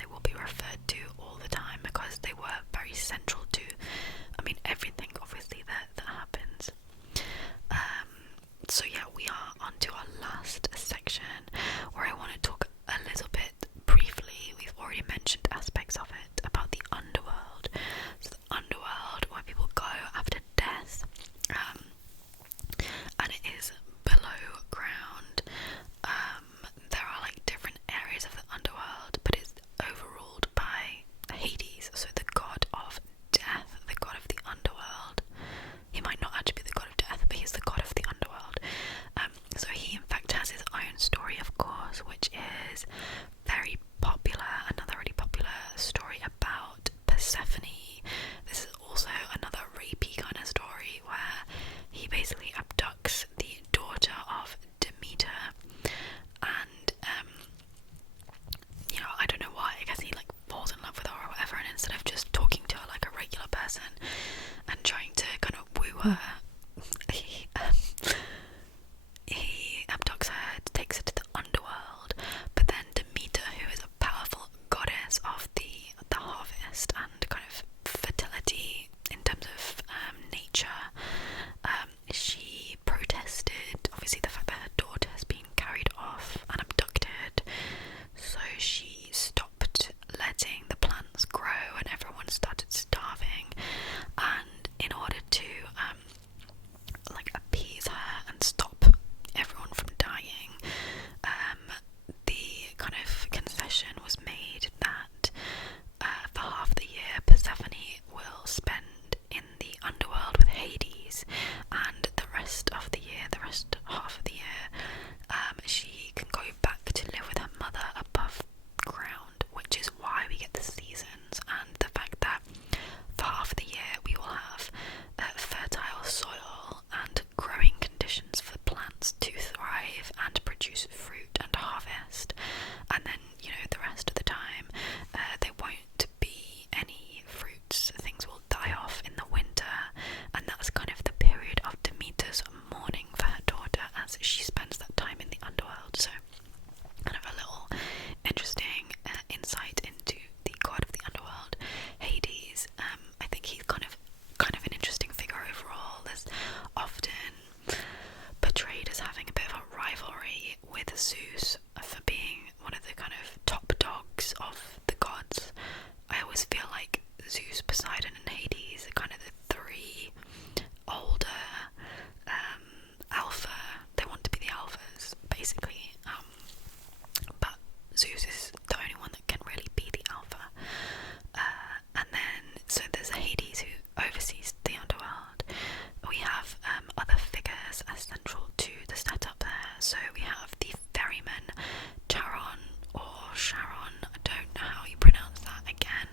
they will be referred to all the time because they were very central to, I mean, everything obviously that happens. So yeah, we are on to our last section where I want to talk a little bit briefly, we've already mentioned aspects of it, about the underworld. So the underworld, where people go after death, and it is below ground. There are like different areas of the underworld, but it's overruled by Hades, so the god of death, the god of the underworld. He might not actually be the god of death, but he's the god of the underworld. So he in fact has his own story, of course, which is very popular, another really popular story about Persephone. This is also another rapey kind of story where he basically abducts the daughter of Demeter, and you know, I don't know why, I guess he like falls in love with her or whatever, and instead of just talking to her like a regular person and trying to kind of woo her, he abducts her, takes her to the underworld. But then Demeter, who is a powerful goddess of the harvest and kind of fertility in terms of nature, she protested obviously the fact that her daughter has been carried off and abducted, so she stopped letting the plants grow and everyone started starving. And in order to like appease her and stop everyone from dying, the kind of concession was made that for half the year Persephone will spend in the underworld with Hades, and the rest of the year, the rest half of the year, she can go back to live with her mother above ground, which is why we get the seasons and the fact that for half the year we will have fertile soil and growing conditions for plants to thrive and produce fruit and harvest, and then, you know, the rest of the time there won't be any fruits, things will die off in the winter, and that's kind of the period of Demeter's mourning for her daughter as she spends that time in the underworld. So kind of a little interesting insight into the god of the underworld, Hades. I think he's kind of an interesting figure overall. There's often portrayed as having a bit of a rivalry with Zeus for being one of the kind of top dogs of the gods. I always feel like Zeus, Poseidon and Hades are kind of the three older alpha, they want to be the alphas basically, but Zeus is the only one that can really be the alpha. And then so there's Hades who oversees the underworld. We have other figures as central to the setup there. So we have the ferryman Charon or Sharon, I don't know how you pronounce that again,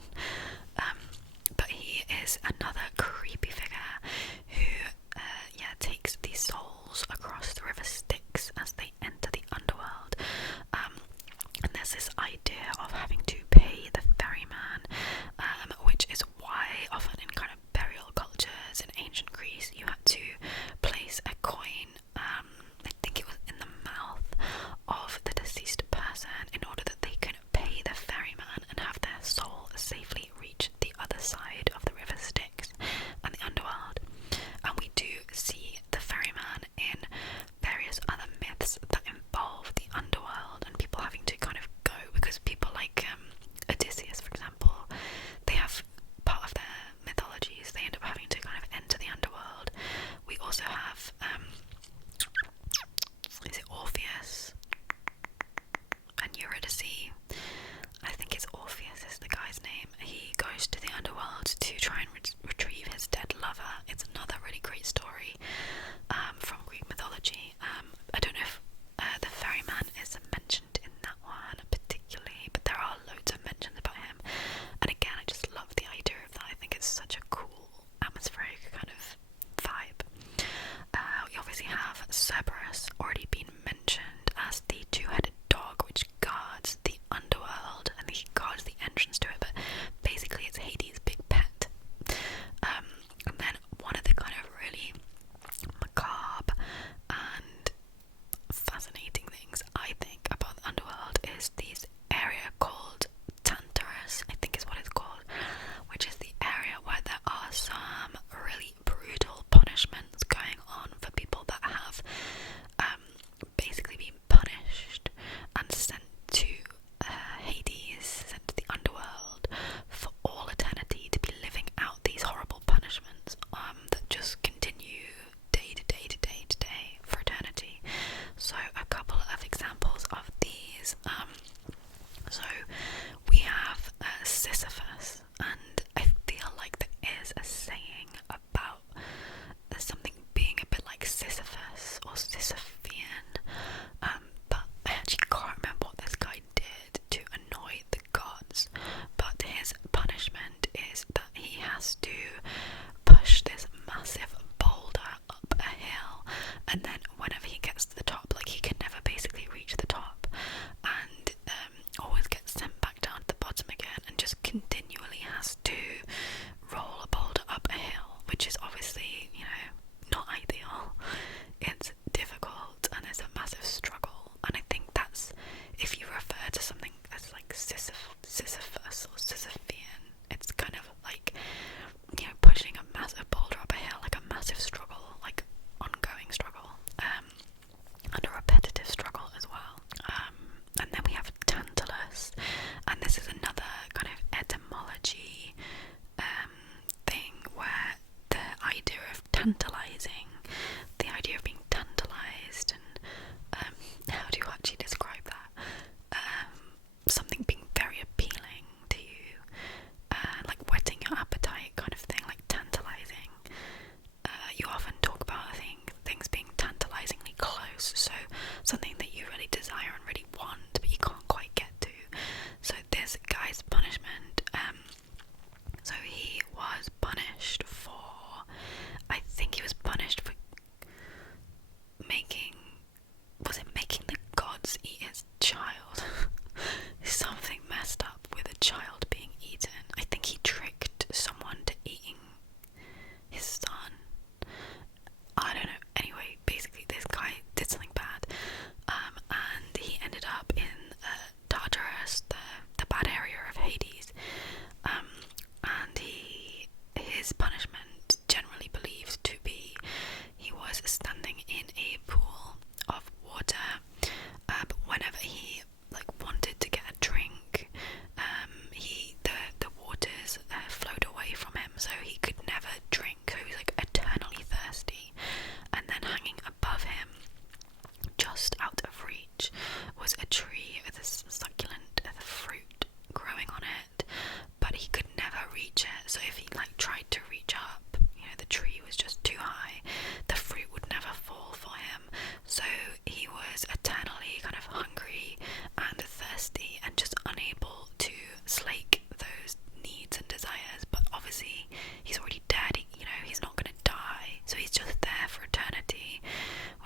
slake those needs and desires, but obviously he's already dead. He's not going to die, so he's just there for eternity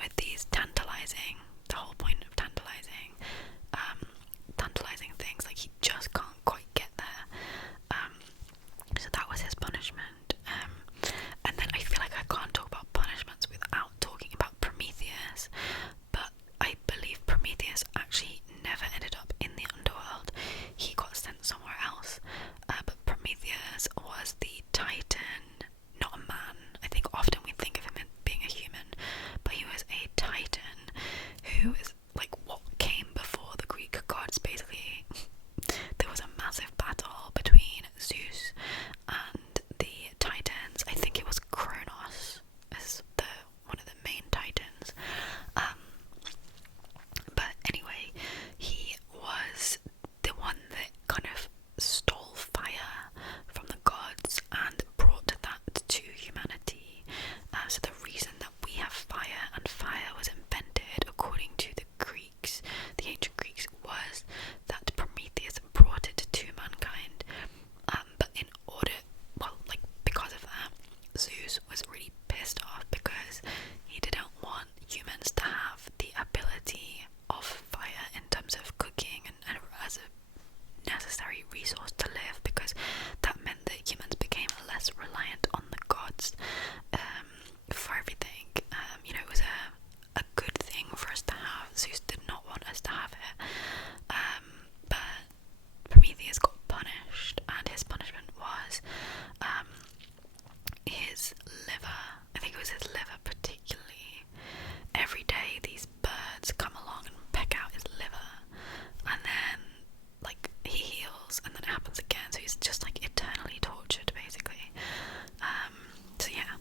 with these the whole point of tantalizing things. Like, he just can't quite get there. So that was his punishment. And then I feel like I can't talk about punishments without talking about Prometheus, but I believe Prometheus actually never ended up in the underworld. He got sent somewhere else. But Prometheus was the Titan, not a man. I think often we think of him as being a human, but he was a Titan who is like what came before the Greek gods, basically. There was a massive battle between Zeus and the Titans. I think it was Kronos as one of the main Titans. But anyway, he was the one that kind of stole fire from the gods and brought that to humanity. So the reason that we have fire, and fire was invented according to the Greeks, the ancient Greeks, was that Prometheus brought it to mankind. But because of that, Zeus was really pissed off because he didn't want humans to have the ability of fire in terms of cooking and as a necessary resource to live, because that meant that humans became less reliant on the gods for everything. It was a good thing for us to have. Zeus did not want us to have it, but Prometheus got punished, and his punishment was his liver. I think it was his liver particularly. Every day these birds come along and peck out his liver, and then he heals, and then it happens again, so he's just eternally tortured, basically. So yeah,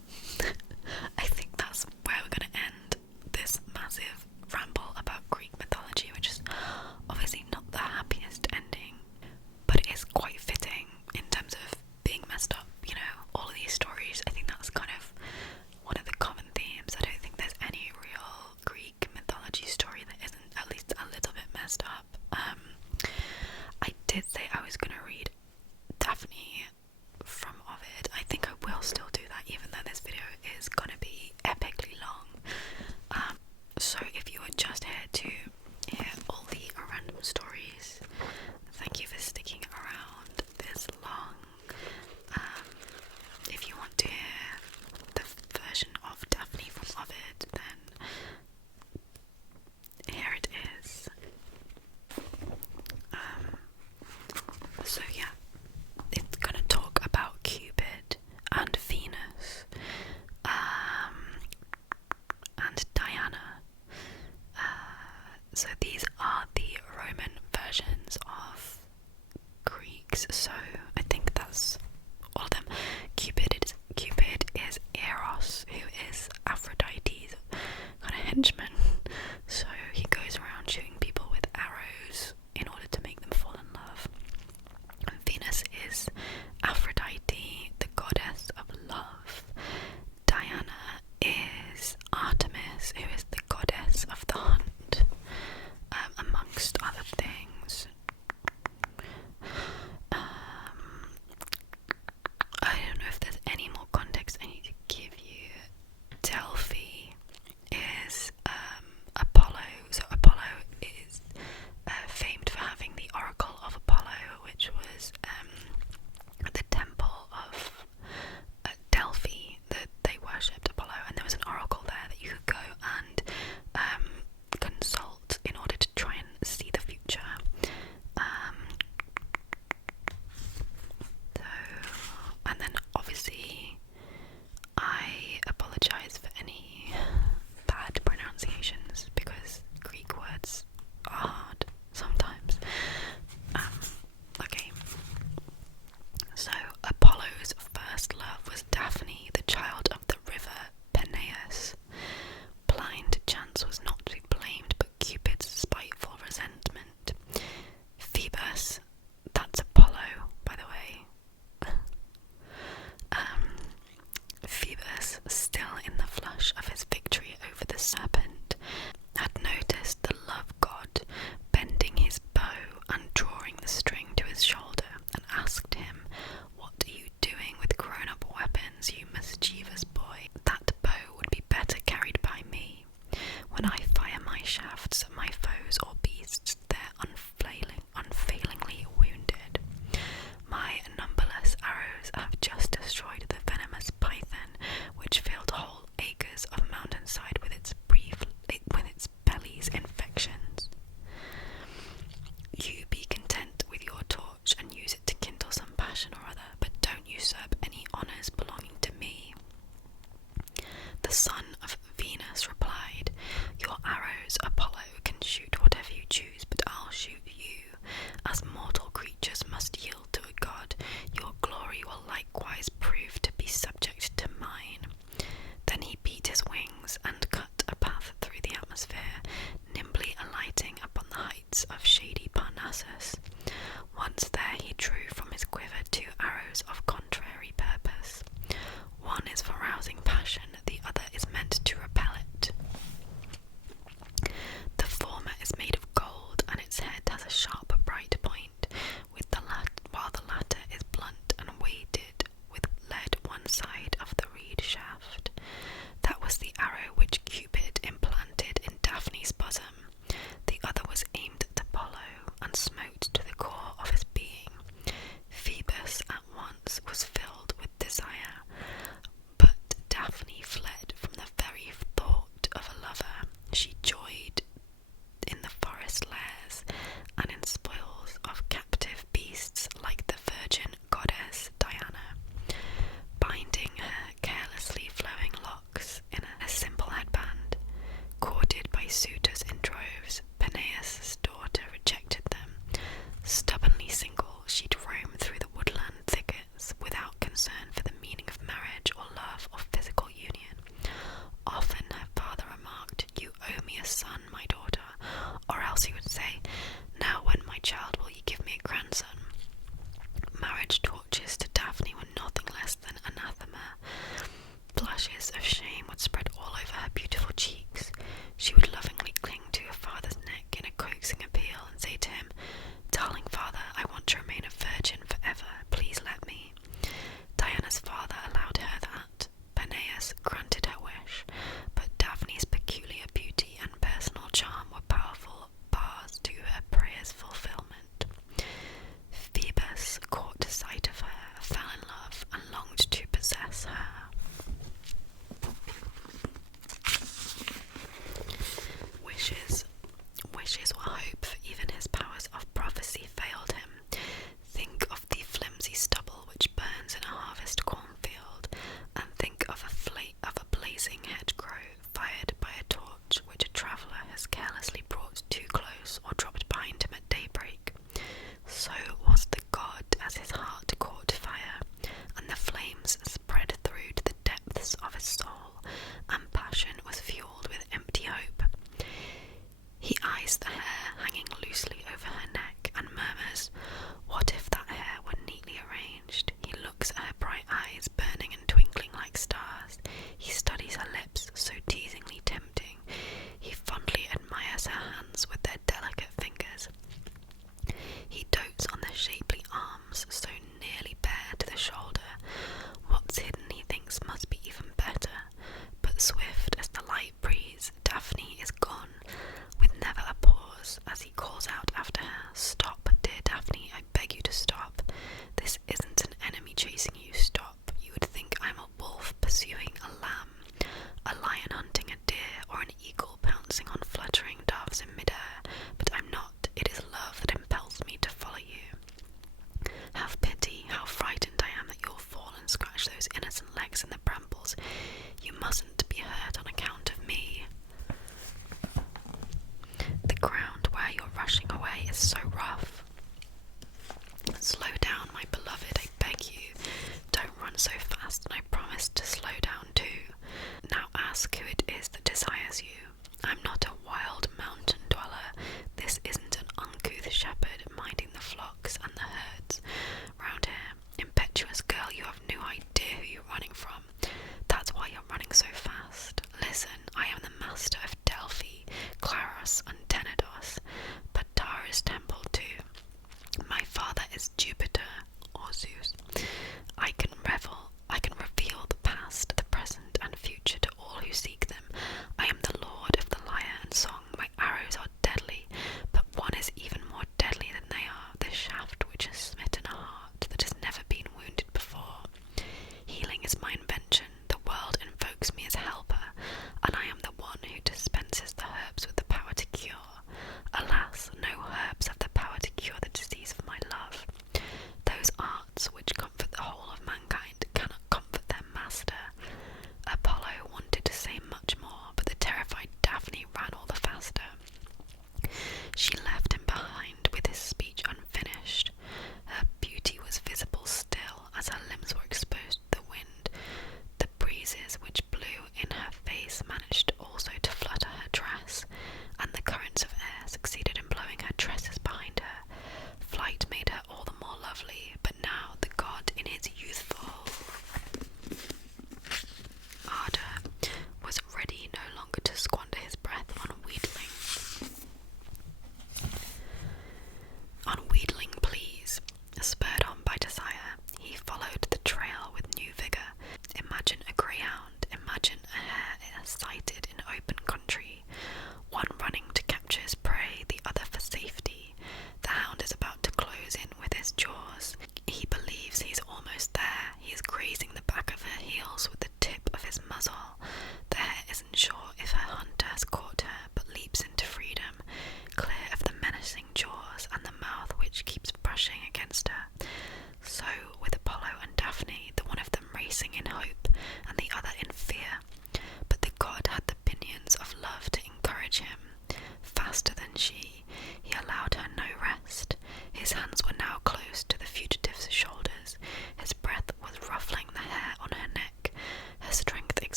I think that's where we're going to end this massive ramble about Greek mythology, which is obviously not the happiest ending, but it is quite fitting in terms of being messed up. All of these stories, I think that's kind of one of the common themes. I don't think there's any real Greek mythology story that isn't at least a little bit messed up. I did say I was going to read Daphne from Ovid. I think I will still do that, even though this video is going to be epically long. So if you were just here to hear all the random stories, thank you for sticking around this long. If you want to hear the version of Daphne from Ovid, then here it is. So yeah, it's gonna talk about Cupid and Venus, and Diana. So these are the Roman versions of Greeks. So I think that's all of them. Cupid is Eros, who is Aphrodite's kind of henchman. So he goes around shooting people with arrows in order to make them fall in love. And Venus is